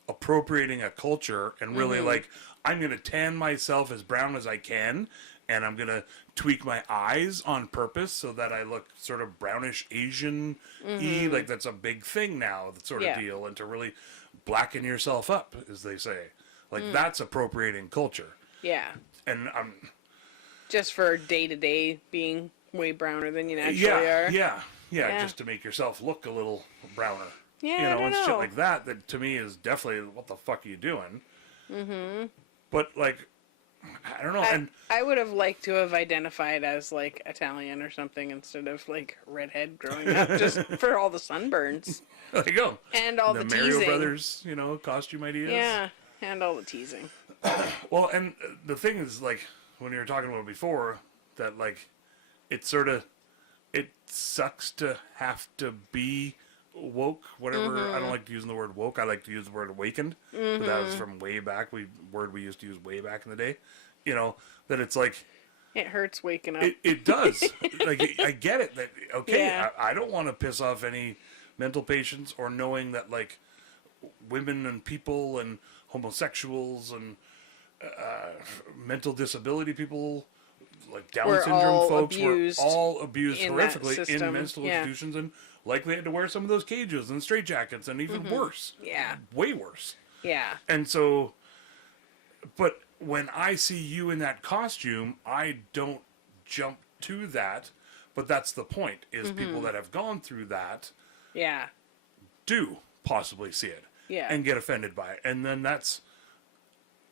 appropriating a culture and really like, I'm gonna tan myself as brown as I can, and I'm gonna tweak my eyes on purpose so that I look sort of brownish Asian-y. Like, that's a big thing now, that sort of deal, and to really blacken yourself up, as they say. Like, that's appropriating culture. Yeah. And just for day-to-day being way browner than you naturally are. Yeah, just to make yourself look a little browner. Yeah, and shit like that to me is definitely, what the fuck are you doing? But, like, I don't know. I would have liked to have identified as, like, Italian or something instead of, like, redhead growing up, just for all the sunburns. There you go. And all the teasing. Mario Brothers, costume ideas. Yeah, and all the teasing. Well, and the thing is, like, when you were talking about it before, that, like, it sucks to have to be woke, whatever. I don't like using the word woke. I like to use the word awakened. But that was from way back. Word we used to use way back in the day. That it's like... It hurts waking up. It does. Like, I get it. That, okay, I don't want to piss off any mental patients, or knowing that, like, women and people and homosexuals and mental disability people, like Down syndrome folks, were all abused horrifically in mental institutions, and likely had to wear some of those cages and straitjackets, and even worse. Yeah. Way worse. Yeah. And so, but when I see you in that costume, I don't jump to that, but that's the point, is people that have gone through that do possibly see it and get offended by it. And then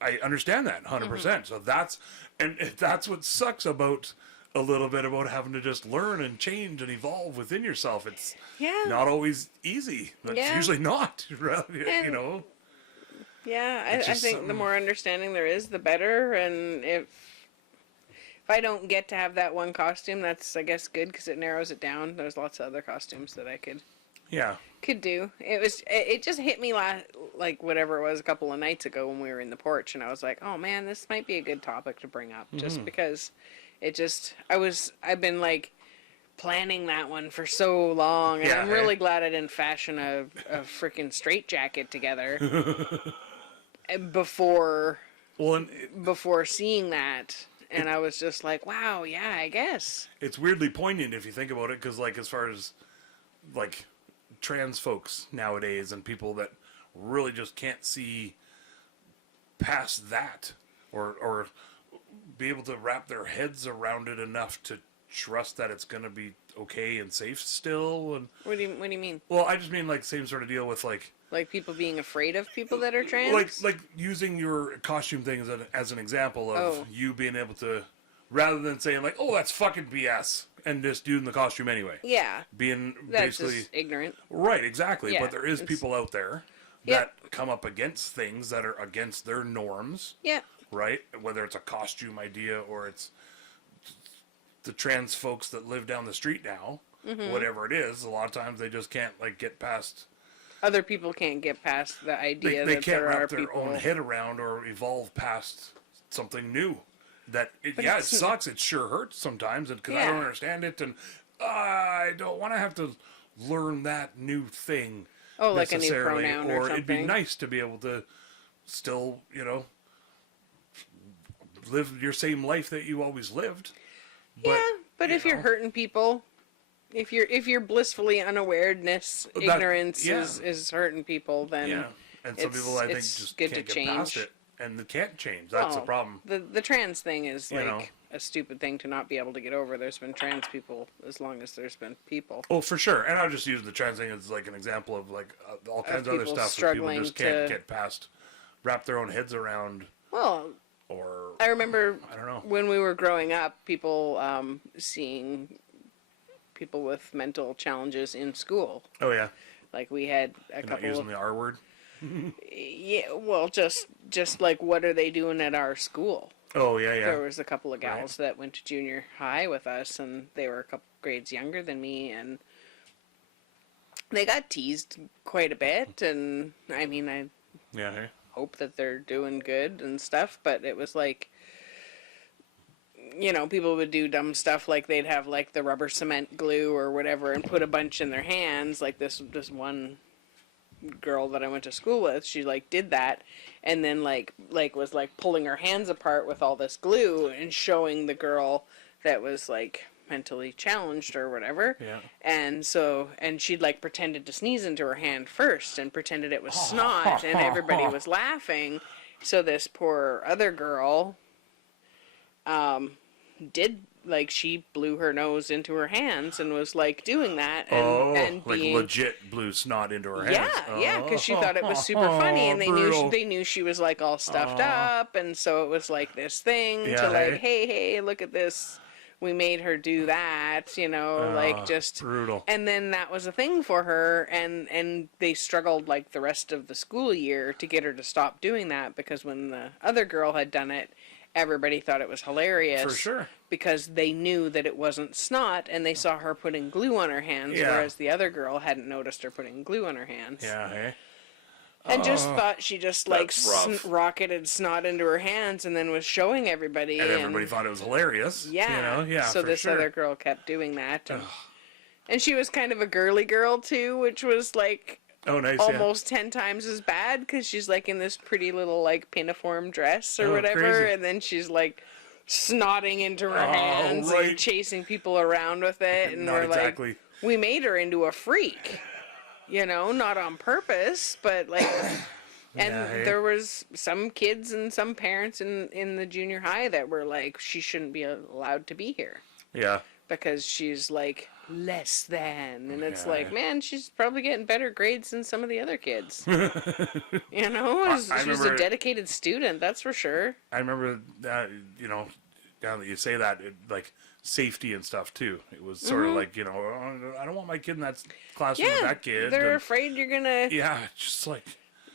I understand that 100%. So that's what sucks about a little bit about having to just learn and change and evolve within yourself. It's not always easy. It's usually not, Yeah, I think the more understanding there is, the better. And if I don't get to have that one costume, that's, I guess, good, because it narrows it down. There's lots of other costumes that I could do. It just hit me like whatever it was a couple of nights ago when we were in the porch, and I was like, oh man, this might be a good topic to bring up, just because I've been like planning that one for so long, and I'm really glad I didn't fashion a freaking straitjacket together before seeing that. And I was just like, wow, yeah, I guess. It's weirdly poignant if you think about it, because, like, as far as, like, trans folks nowadays and people that really just can't see past that, or be able to wrap their heads around it enough to trust that it's going to be okay and safe still. And what do you mean? Well, I just mean, like, same sort of deal with, like people being afraid of people that are trans? Like using your costume thing as an example of you being able to, rather than saying, like, oh, that's fucking BS, and just doing the costume anyway. Yeah. Being that's basically... just ignorant. Right, exactly. Yeah, but there is people out there that come up against things that are against their norms. Yeah. Right? Whether it's a costume idea or it's the trans folks that live down the street now, whatever it is, a lot of times they just can't like get past. Other people can't get past the idea They that can't there wrap are their people. own head around or evolve past something new. That it it's sucks. It sure hurts sometimes, because I Yeah. don't understand it, and I don't want to have to learn that new thing. Oh, like a new necessarily, pronoun or it'd be something. nice to be able to still, live your same life that you always lived. Yeah, but if you're know. hurting people, if you're blissfully unawareness, ignorance yeah. is hurting people, then Yeah, and some people I think it's just good can't to get past change. it, and they can't change. That's the Well, problem. The trans thing is You like know. a stupid thing to not be able to get over. There's been trans people as long as there's been people. Oh, for sure. And I was just using the trans thing as like an example of like all kinds of other people stuff that people struggling just can't to- get past, wrap their own heads around, Well, or I remember I don't know. when we were growing up, people seeing people with mental challenges in school. Oh yeah, Like we had a not couple using of the R word. yeah, well, just like what are they doing at our school? Oh yeah, yeah. There was a couple of gals that went to junior high with us, and they were a couple grades younger than me, and they got teased quite a bit. And I mean, I Yeah, hey. hope that they're doing good and stuff, but it was like, people would do dumb stuff like they'd have like the rubber cement glue or whatever and put a bunch in their hands. Like this one girl that I went to school with, she like did that and then like was like pulling her hands apart with all this glue and showing the girl that was like mentally challenged or whatever. Yeah. And she'd like pretended to sneeze into her hand first and pretended it was snot and everybody was laughing. So this poor other girl did like she blew her nose into her hands and was like doing that and like being legit blew snot into her yeah hands. because she thought it was super funny and brutal. they knew she was like all stuffed up, and so it was like this thing Yeah, to like hey? hey look at this, we made her do that, like just brutal. and then that was a thing for her, and they struggled like the rest of the school year to get her to stop doing that, because when the other girl had done it, everybody thought it was hilarious. For sure. Because they knew that it wasn't snot, and they saw her putting glue on her hands, Yeah. whereas the other girl hadn't noticed her putting glue on her hands. Yeah, hey. And just thought she just like that's rough. rocketed snot into her hands and then was showing everybody. And everybody thought it was hilarious. Yeah. Yeah. So for this sure. other girl kept doing that. And she was kind of a girly girl too, which was like Oh, nice. almost 10 times as bad, because she's like in this pretty little like pinafore dress or Oh, whatever, crazy. and then she's like snotting into her Oh, hands right. and chasing people around with it, and Not we're exactly. like, we made her into a freak, not on purpose, but like. And Yeah, hey. there was some kids and some parents in the junior high that were like, she shouldn't be allowed to be here Yeah. because she's like less than, and it's Yeah. like, man, she's probably getting better grades than some of the other kids. She was a remember- dedicated student, that's for sure. I remember that, now that you say that, like safety and stuff too. It was sort of like, oh, I don't want my kid in that classroom with Yeah, that kid. they're and- afraid you're gonna yeah, just like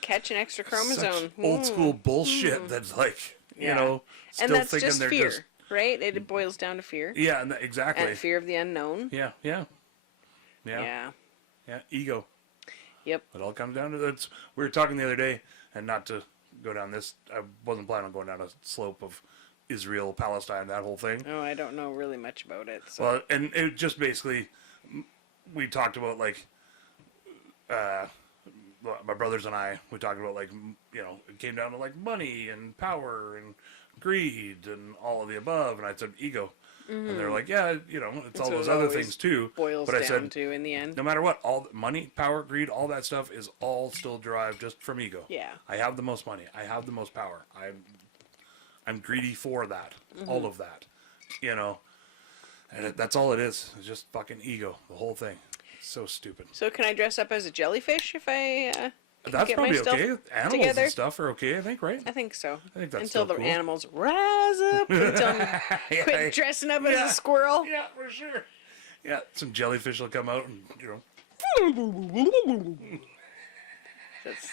catch an extra such chromosome. old school bullshit that's like, Yeah. still And that's thinking just they're fear, just. right? It boils down to fear. Yeah, exactly. And fear of the unknown. Yeah. Yeah. Ego. Yep. It all comes down to that. We were talking the other day, and not to go down this, I wasn't planning on going down a slope of Israel, Palestine, that whole thing. Oh, I don't know really much about it. So. Well, and it just basically, we talked about like, my brothers and I, we talked about like, it came down to like money and power and greed and all of the above, and I said ego. And they're like, yeah, it's all what those it other always things too. boils But I down said, to in the end. no matter what, all money, power, greed, all that stuff is all still derived just from ego. Yeah. I have the most money. I have the most power. I'm greedy for that. All of that. And that's all it is. It's just fucking ego. The whole thing. So stupid. So can I dress up as a jellyfish if I That's get probably myself okay. Animals together? and stuff are okay, I think, right? I think so. I think that's until still the cool. animals rise up and tell me Yeah, quit dressing up as a squirrel. Yeah, for sure. Yeah, some jellyfish will come out and, That's,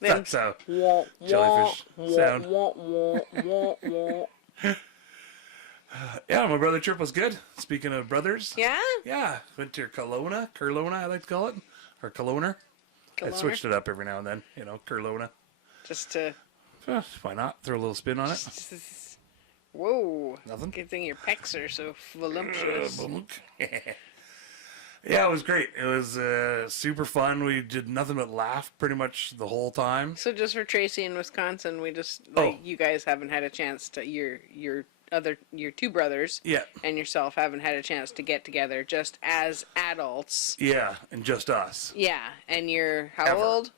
then, that's how wah, jellyfish wah, sound. wah, wah, wah, wah, wah. Yeah, my brother trip was good. Speaking of brothers. Yeah? Yeah, went to Kelowna, I like to call it, or Kelowna. I switched it up every now and then, Kelowna. Just to... Why not? Throw a little spin on it. Whoa. Nothing? Good thing your pecs are so voluptuous. Yeah, it was great. It was super fun. We did nothing but laugh pretty much the whole time. So just for Tracy in Wisconsin, we just, you guys haven't had a chance to, your two brothers Yeah. and yourself haven't had a chance to get together just as adults. Yeah, and just us. Yeah, and you're how Ever. old?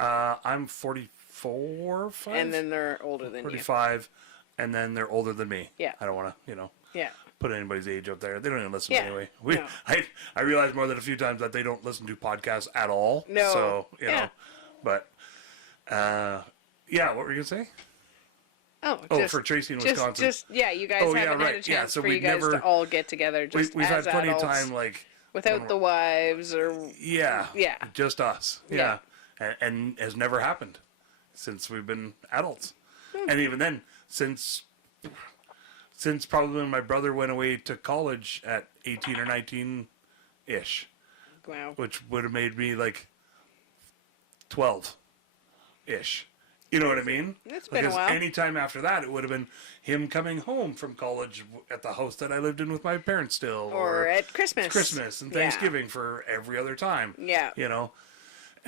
I'm 44, 5? And then they're older than 45, and then they're older than me. Yeah. I don't want to, Yeah. put anybody's age out there. They don't even listen Yeah. anyway. No. I realized more than a few times that they don't listen to podcasts at all. No. So, Yeah. But, yeah, what were you going to say? Oh, for Tracy in Wisconsin. You guys haven't had a chance So for we you guys to all get together just We've as had plenty adults, of time, like... without the wives or... Yeah. Yeah. Just us. Yeah. And has never happened since we've been adults. And even then, since probably when my brother went away to college at 18 or 19-ish, Wow. which would have made me like 12-ish. You know what I mean? It's been a because while. any time after that, it would have been him coming home from college at the house that I lived in with my parents still. Or at Christmas. Christmas and Yeah. Thanksgiving for every other time. Yeah.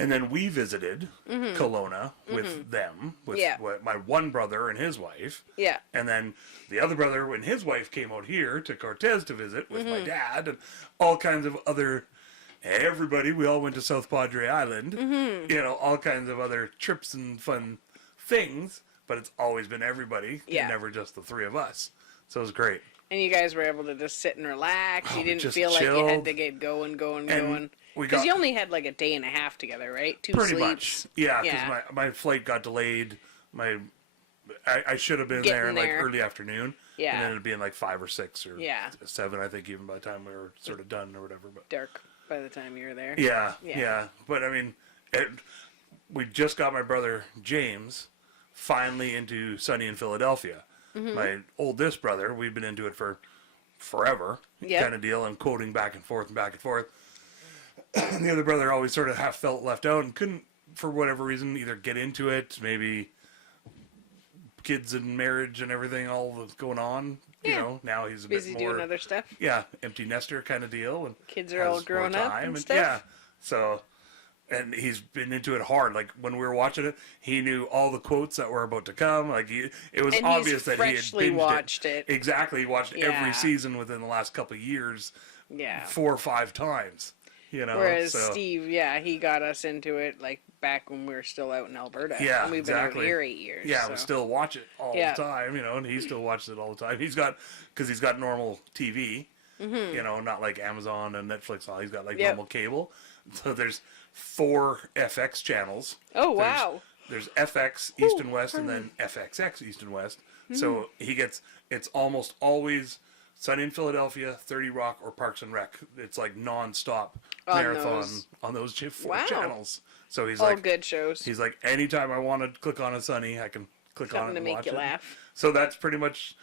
And then we visited Kelowna with them, with Yeah. my one brother and his wife. Yeah. And then the other brother, when his wife came out here to Cortez to visit with my dad and all kinds of other, everybody, we all went to South Padre Island, all kinds of other trips and fun things, but it's always been everybody, Yeah. never just the three of us. So it was great. And you guys were able to just sit and relax. You we didn't just feel like you had chilled. to get going. And we Because got- you only had like a day and a half together, right? Two Pretty sleeps. much. Yeah, because Yeah. my flight got delayed. I should have been there Getting in like there. early afternoon. Yeah. And then it'd be in like 5 or 6 or Yeah. 7, I think, even by the time we were sort of done or whatever. But Dark by the time you were there. yeah. Yeah. But I mean, we just got my brother James finally into Sunny in Philadelphia. My oldest brother, we've been into it for forever, Yep. kind of deal, and quoting back and forth and back and forth. And the other brother always sort of half felt left out and couldn't, for whatever reason, either get into it, maybe kids and marriage and everything all that's going on. Yeah. Now he's a Busy bit more, doing other stuff. yeah, empty nester kind of deal. And Kids are all has more grown up time and stuff. Yeah, so, and he's been into it hard. Like when we were watching it, he knew all the quotes that were about to come. Like it was And obvious he's that he had freshly binged watched it. Exactly, he watched Yeah. every season within the last couple of years, Yeah. 4 or 5 times. Whereas so. Steve, he got us into it like back when we were still out in Alberta. Yeah, and we've exactly. been out here 8 years. Yeah, so. we still watch it all Yeah. the time, and he still watches it all the time. He's got normal TV, not like Amazon and Netflix. All he's got like Yep. normal cable. So there's 4 FX channels. Oh, wow. There's FX East and West, and then FXX East and West. So it's almost always Sunny in Philadelphia, 30 Rock, or Parks and Rec. It's like non-stop marathon on those 4 Wow. channels. So he's All like, good shows. he's like, anytime I want to click on a Sunny, I can click on it Something to and make watch you it. laugh. So that's pretty much,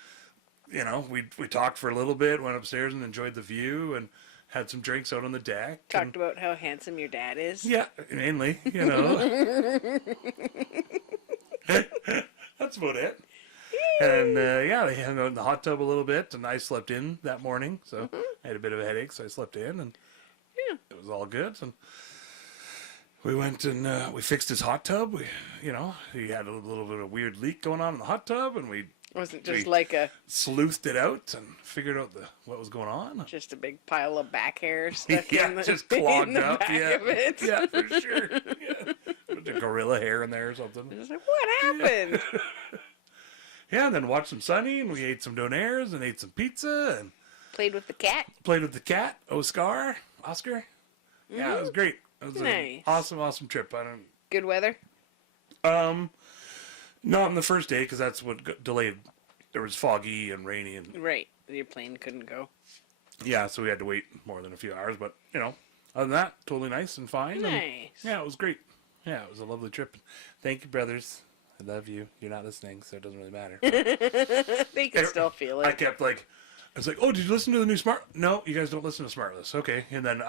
we talked for a little bit, went upstairs and enjoyed the view, and had some drinks out on the deck. Talked about how handsome your dad is. Yeah, mainly, That's about it. And they hung out in the hot tub a little bit, and I slept in that morning. So I had a bit of a headache, so I slept in, and it was all good. And we went and we fixed his hot tub. He had a little bit of a weird leak going on in the hot tub, and we Wasn't just like sleuthed it out and figured out what was going on. just a big pile of back hair stuck Yeah, in the, just in clogged the up. back Yeah, of it. yeah, for sure. Yeah. Bunch of gorilla hair in there or something. It's like, what happened? Yeah, and then watched some Sunny, and we ate some donaires and ate some pizza and Played with the cat. played with the cat, Oscar. Yeah, it was great. It was Nice. an awesome trip. Good weather. Not on the first day because that's what got delayed. There was foggy and rainy, and Right. Your plane couldn't go. yeah, so we had to wait more than a few hours. But other than that, totally nice and fine. And, Nice. yeah, it was great. Yeah, it was a lovely trip. Thank you, brothers. I love you. You're not listening, so it doesn't really matter. They can still feel it. I kept I was like, oh, did you listen to the new Smart? No, you guys don't listen to Smartless. Okay. And then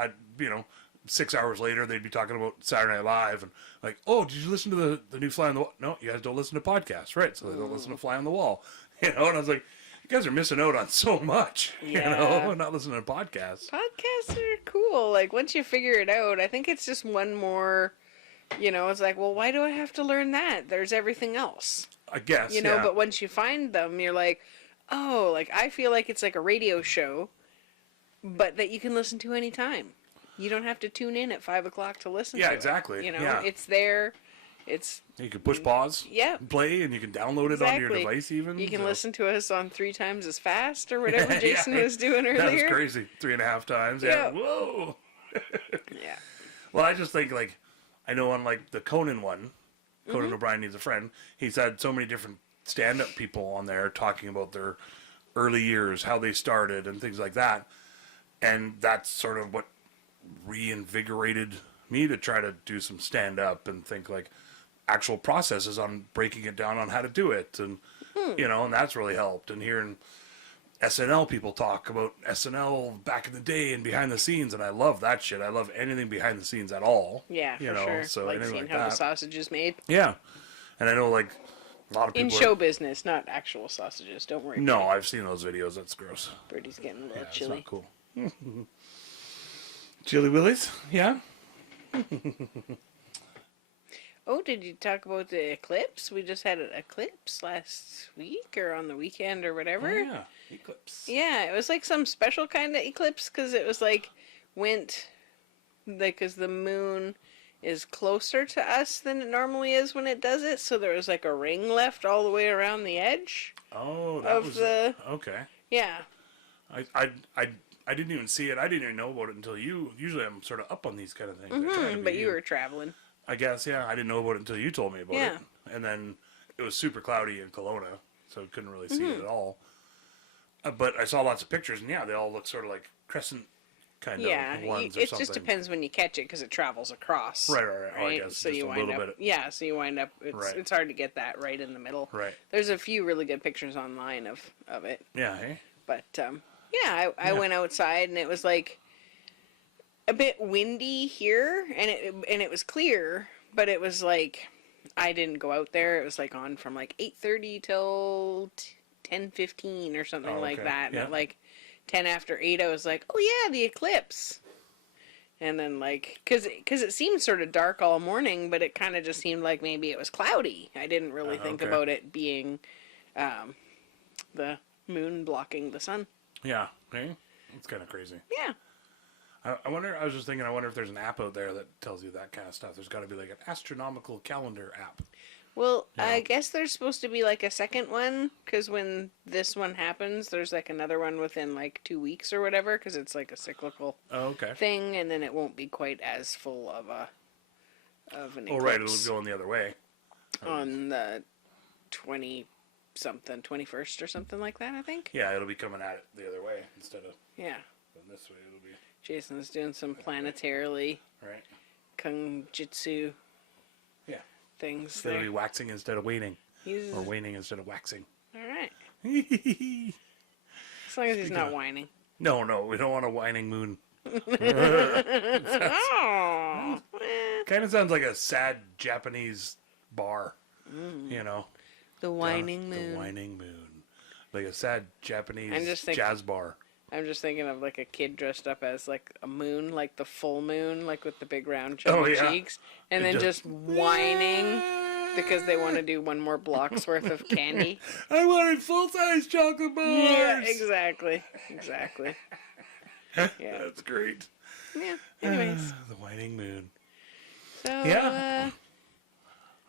6 hours later, they'd be talking about Saturday Night Live and like, oh, did you listen to the new Fly on the Wall? No, you guys don't listen to podcasts, right? So they don't listen to Fly on the Wall. And I was like, you guys are missing out on so much, not listening to podcasts. Podcasts are cool. Like, once you figure it out, I think it's just one more, it's like, well, why do I have to learn that? There's everything else. I guess, but once you find them, you're like, oh, like, I feel like it's like a radio show, but that you can listen to anytime. You don't have to tune in at 5 o'clock to listen to exactly. it. It's there. You can push pause, play, and you can download it onto your device even. You can listen to us on 3 times as fast or whatever Jason was doing earlier. That was crazy. 3.5 times. Yeah. Whoa. Yeah. Well, I just think, I know on, the Conan one, Conan O'Brien Needs a Friend, he's had so many different stand-up people on there talking about their early years, how they started, and things like that. And that's sort of what reinvigorated me to try to do some stand-up and think, actual processes on breaking it down on how to do it. And, and that's really helped. And hearing SNL people talk about SNL back in the day and behind the scenes, and I love that shit. I love anything behind the scenes at all. Yeah, for sure. So like seeing how the sausage is made. Yeah. And I know, a lot of people... In show business, not actual sausages. Don't worry. No, I've seen those videos. That's gross. Birdie's getting a little chilly. It's not cool. Chili Willies? Yeah? Oh, did you talk about the eclipse? We just had an eclipse last week or on the weekend or whatever. Oh, yeah. Eclipse. Yeah, it was some special kind of eclipse because it was because the moon is closer to us than it normally is when it does it. So there was a ring left all the way around the edge. Oh, that was okay. Yeah. I didn't even see it. I didn't even know about it until you. Usually I'm sort of up on these kind of things. But you were traveling. I guess, yeah. I didn't know about it until you told me about it. And then it was super cloudy in Kelowna, so I couldn't really see it at all. But I saw lots of pictures, and they all look sort of like crescent kind of ones or something. It just depends when you catch it because it travels across. Right. Oh, I guess so you wind up, so you wind up. It's hard to get that right in the middle. Right. There's a few really good pictures online of it. Yeah. Hey. But I went outside and it was a bit windy here, and it was clear, but it was I didn't go out there. It was on from 8:30 till 10:15 or something like that. Yeah. And at 10 after 8, I was oh yeah, the eclipse. And then because it seemed sort of dark all morning, but it kind of just seemed like maybe it was cloudy. I didn't really think about it being the moon blocking the sun. Yeah. Hey. It's kind of crazy. Yeah. I was just thinking, I wonder if there's an app out there that tells you that kind of stuff. There's got to be an astronomical calendar app. Well, I guess there's supposed to be a second one, because when this one happens, there's another one within 2 weeks or whatever, because it's a cyclical thing, and then it won't be quite as full of an eclipse. Oh, right, it'll go on the other way. On the 21st or something like that, I think. Yeah, it'll be coming at it the other way instead of going this way. It'll be... Jason's doing some planetarily kung-jitsu things. It'll be waxing instead of waning. Or waning instead of waxing. All right. As long as he's not whining. No, we don't want a whining moon. Kind of sounds like a sad Japanese bar, The whining moon. The whining moon. Like a sad Japanese jazz bar. I'm just thinking of a kid dressed up as a moon, the full moon, with the big round chubby cheeks, and then just whining because they want to do one more block's worth of candy. I wanted full-size chocolate bars. Yeah, exactly. Yeah, that's great. Yeah. Anyways, the whining moon. So I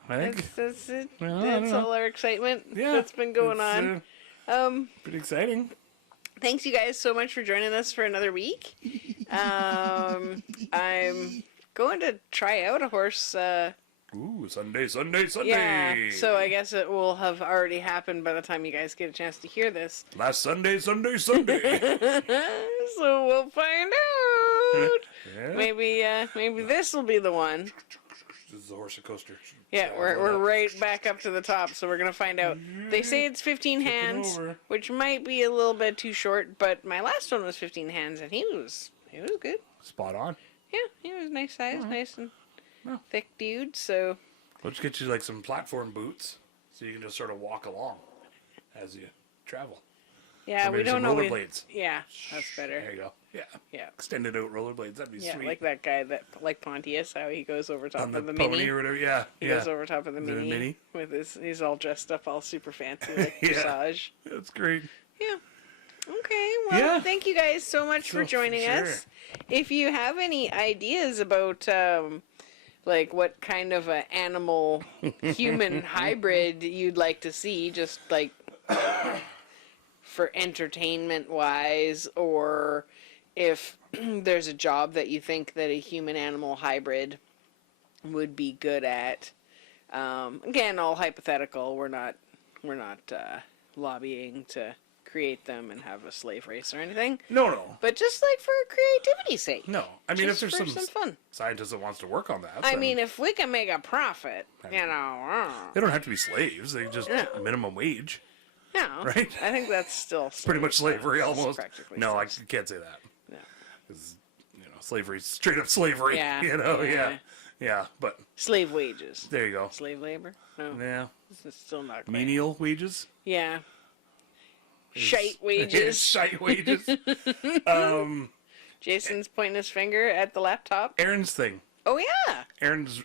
think that's it. Well, that's all our excitement that's been going on. Pretty exciting. Thanks you guys so much for joining us for another week. I'm going to try out a horse. Ooh, Sunday. Yeah, so I guess it will have already happened by the time you guys get a chance to hear this. Last Sunday. So we'll find out. Maybe this will be the one. This is the horse coaster. Yeah, we're right back up to the top, so we're gonna find out. They say it's 15 hands, over. which might be a little bit too short, but my last one was 15 hands, and he was good. Spot on. Yeah, he was nice size, nice and Yeah. thick dude. So Let's get you like some platform boots, so you can just sort of walk along as you travel. yeah, Or we maybe don't some know. rollerblades. Yeah, that's better. There you go. Yeah. Yeah. Extended out rollerblades. That'd be Yeah, sweet. like that guy that like Pontius, how he goes over top On the of the pony mini. or whatever. Yeah. He yeah. goes over top of the The mini, mini? with he's all dressed up, all super fancy, like Yeah. Visage. That's great. Yeah. Okay. Well, Yeah. thank you guys so much for joining us. If you have any ideas about like what kind of an animal human hybrid you'd like to see, just like for entertainment wise, or if there's a job that you think that a human animal hybrid would be good at. Again, all hypothetical. We're not lobbying to create them and have a slave race or anything. No. But just like for creativity's sake. No. I mean, if Just there's for some fun. scientist that wants to work on that. I then mean, if we can make a profit, you know. they don't have to be slaves. They just Yeah. minimum wage. No. Right? I think that's still Pretty much slavery It's almost. practically No, I slave. can't say that. No. Because, slavery's straight up slavery. Yeah. You know, Yeah. yeah. But Slave wages. there you go. Slave labor? No. Yeah. This is still not quite. Menial wages. Yeah. Shite wages. Shite wages. Jason's pointing his finger at the laptop. Aaron's thing. Oh yeah. Aaron's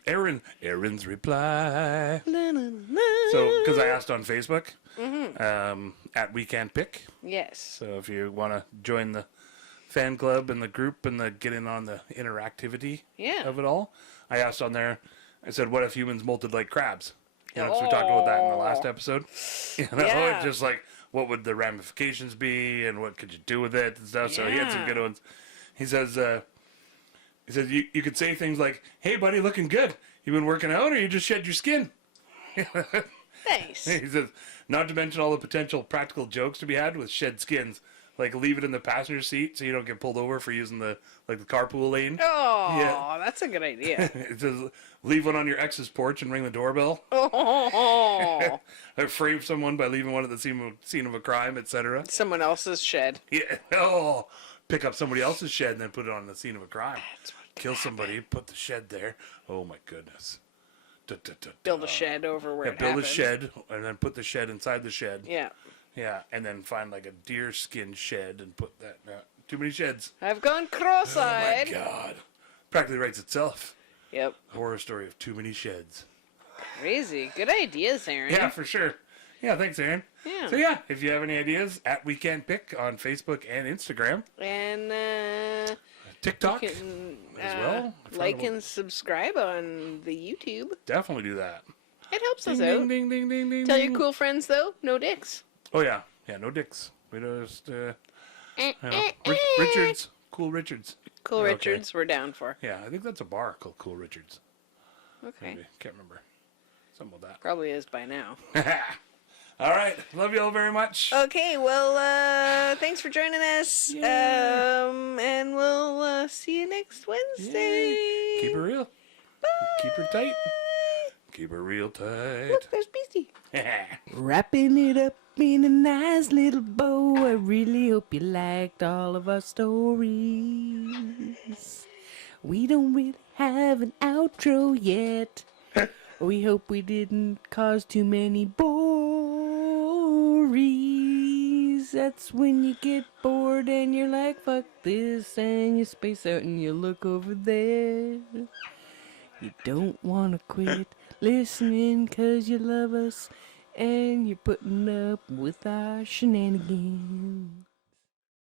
reply. La, la, la. So, because I asked on Facebook, Mm-hmm. at We Can't Pick. Yes. So if you want to join the fan club and the group and the get in on the interactivity Yeah. of it all, I asked on there. I said, "What if humans molted like crabs?" You know, so we talked about that in the last episode. You know, Yeah. it's just like what would the ramifications be and what could you do with it and stuff. So he had some Yeah. good ones. He says, you could say things like, "Hey, buddy, looking good. You been working out, or you just shed your skin?" Nice. He says, not to mention all the potential practical jokes to be had with shed skins. Like leave it in the passenger seat so you don't get pulled over for using the carpool lane. Oh, Yeah. that's a good idea. It says leave one on your ex's porch and ring the doorbell. Oh, Or frame someone by leaving one at the scene of a crime, etc. someone else's shed. Yeah. Oh, pick up somebody else's shed and then put it on the scene of a crime. Kill somebody, put the shed there. Oh my goodness. Build a shed over where it Build happens. a shed and then put the shed inside the shed. Yeah. Yeah, and then find like a deer skin shed and put that. Too many sheds. I've gone Oh cross-eyed. my god. Practically writes itself. Yep. Horror story of too many sheds. Crazy. Good ideas, Aaron. Yeah, for sure. Yeah, thanks, Aaron. Yeah. So yeah, if you have any ideas, at We Can't Pick on Facebook and Instagram, And TikTok you can as well. I like forgot and subscribe on the YouTube. definitely do that. It helps us Ding, out. ding, ding, ding, ding, Tell ding. your cool friends though, no dicks. Oh yeah, no dicks. We just Eh. Richards, Cool Richards. Cool Okay. Richards, we're down for. Yeah, I think that's a bar called Cool Richards. Okay. Maybe can't remember. Something like Probably is by now. that. All right, love you all very much. Okay, well, thanks for joining us. Yeah. And we'll see you next Wednesday. Keep her real. Keep her tight. Keep her real tight. Look, there's Beastie. Yeah. Wrapping it up in a nice little bow. I really hope you liked all of our stories. We don't really have an outro yet. We hope we didn't cause too many bories. That's when you get bored and you're like, fuck this, and you space out and you look over there. You don't want to quit listening 'cause you love us and you're putting up with our shenanigans.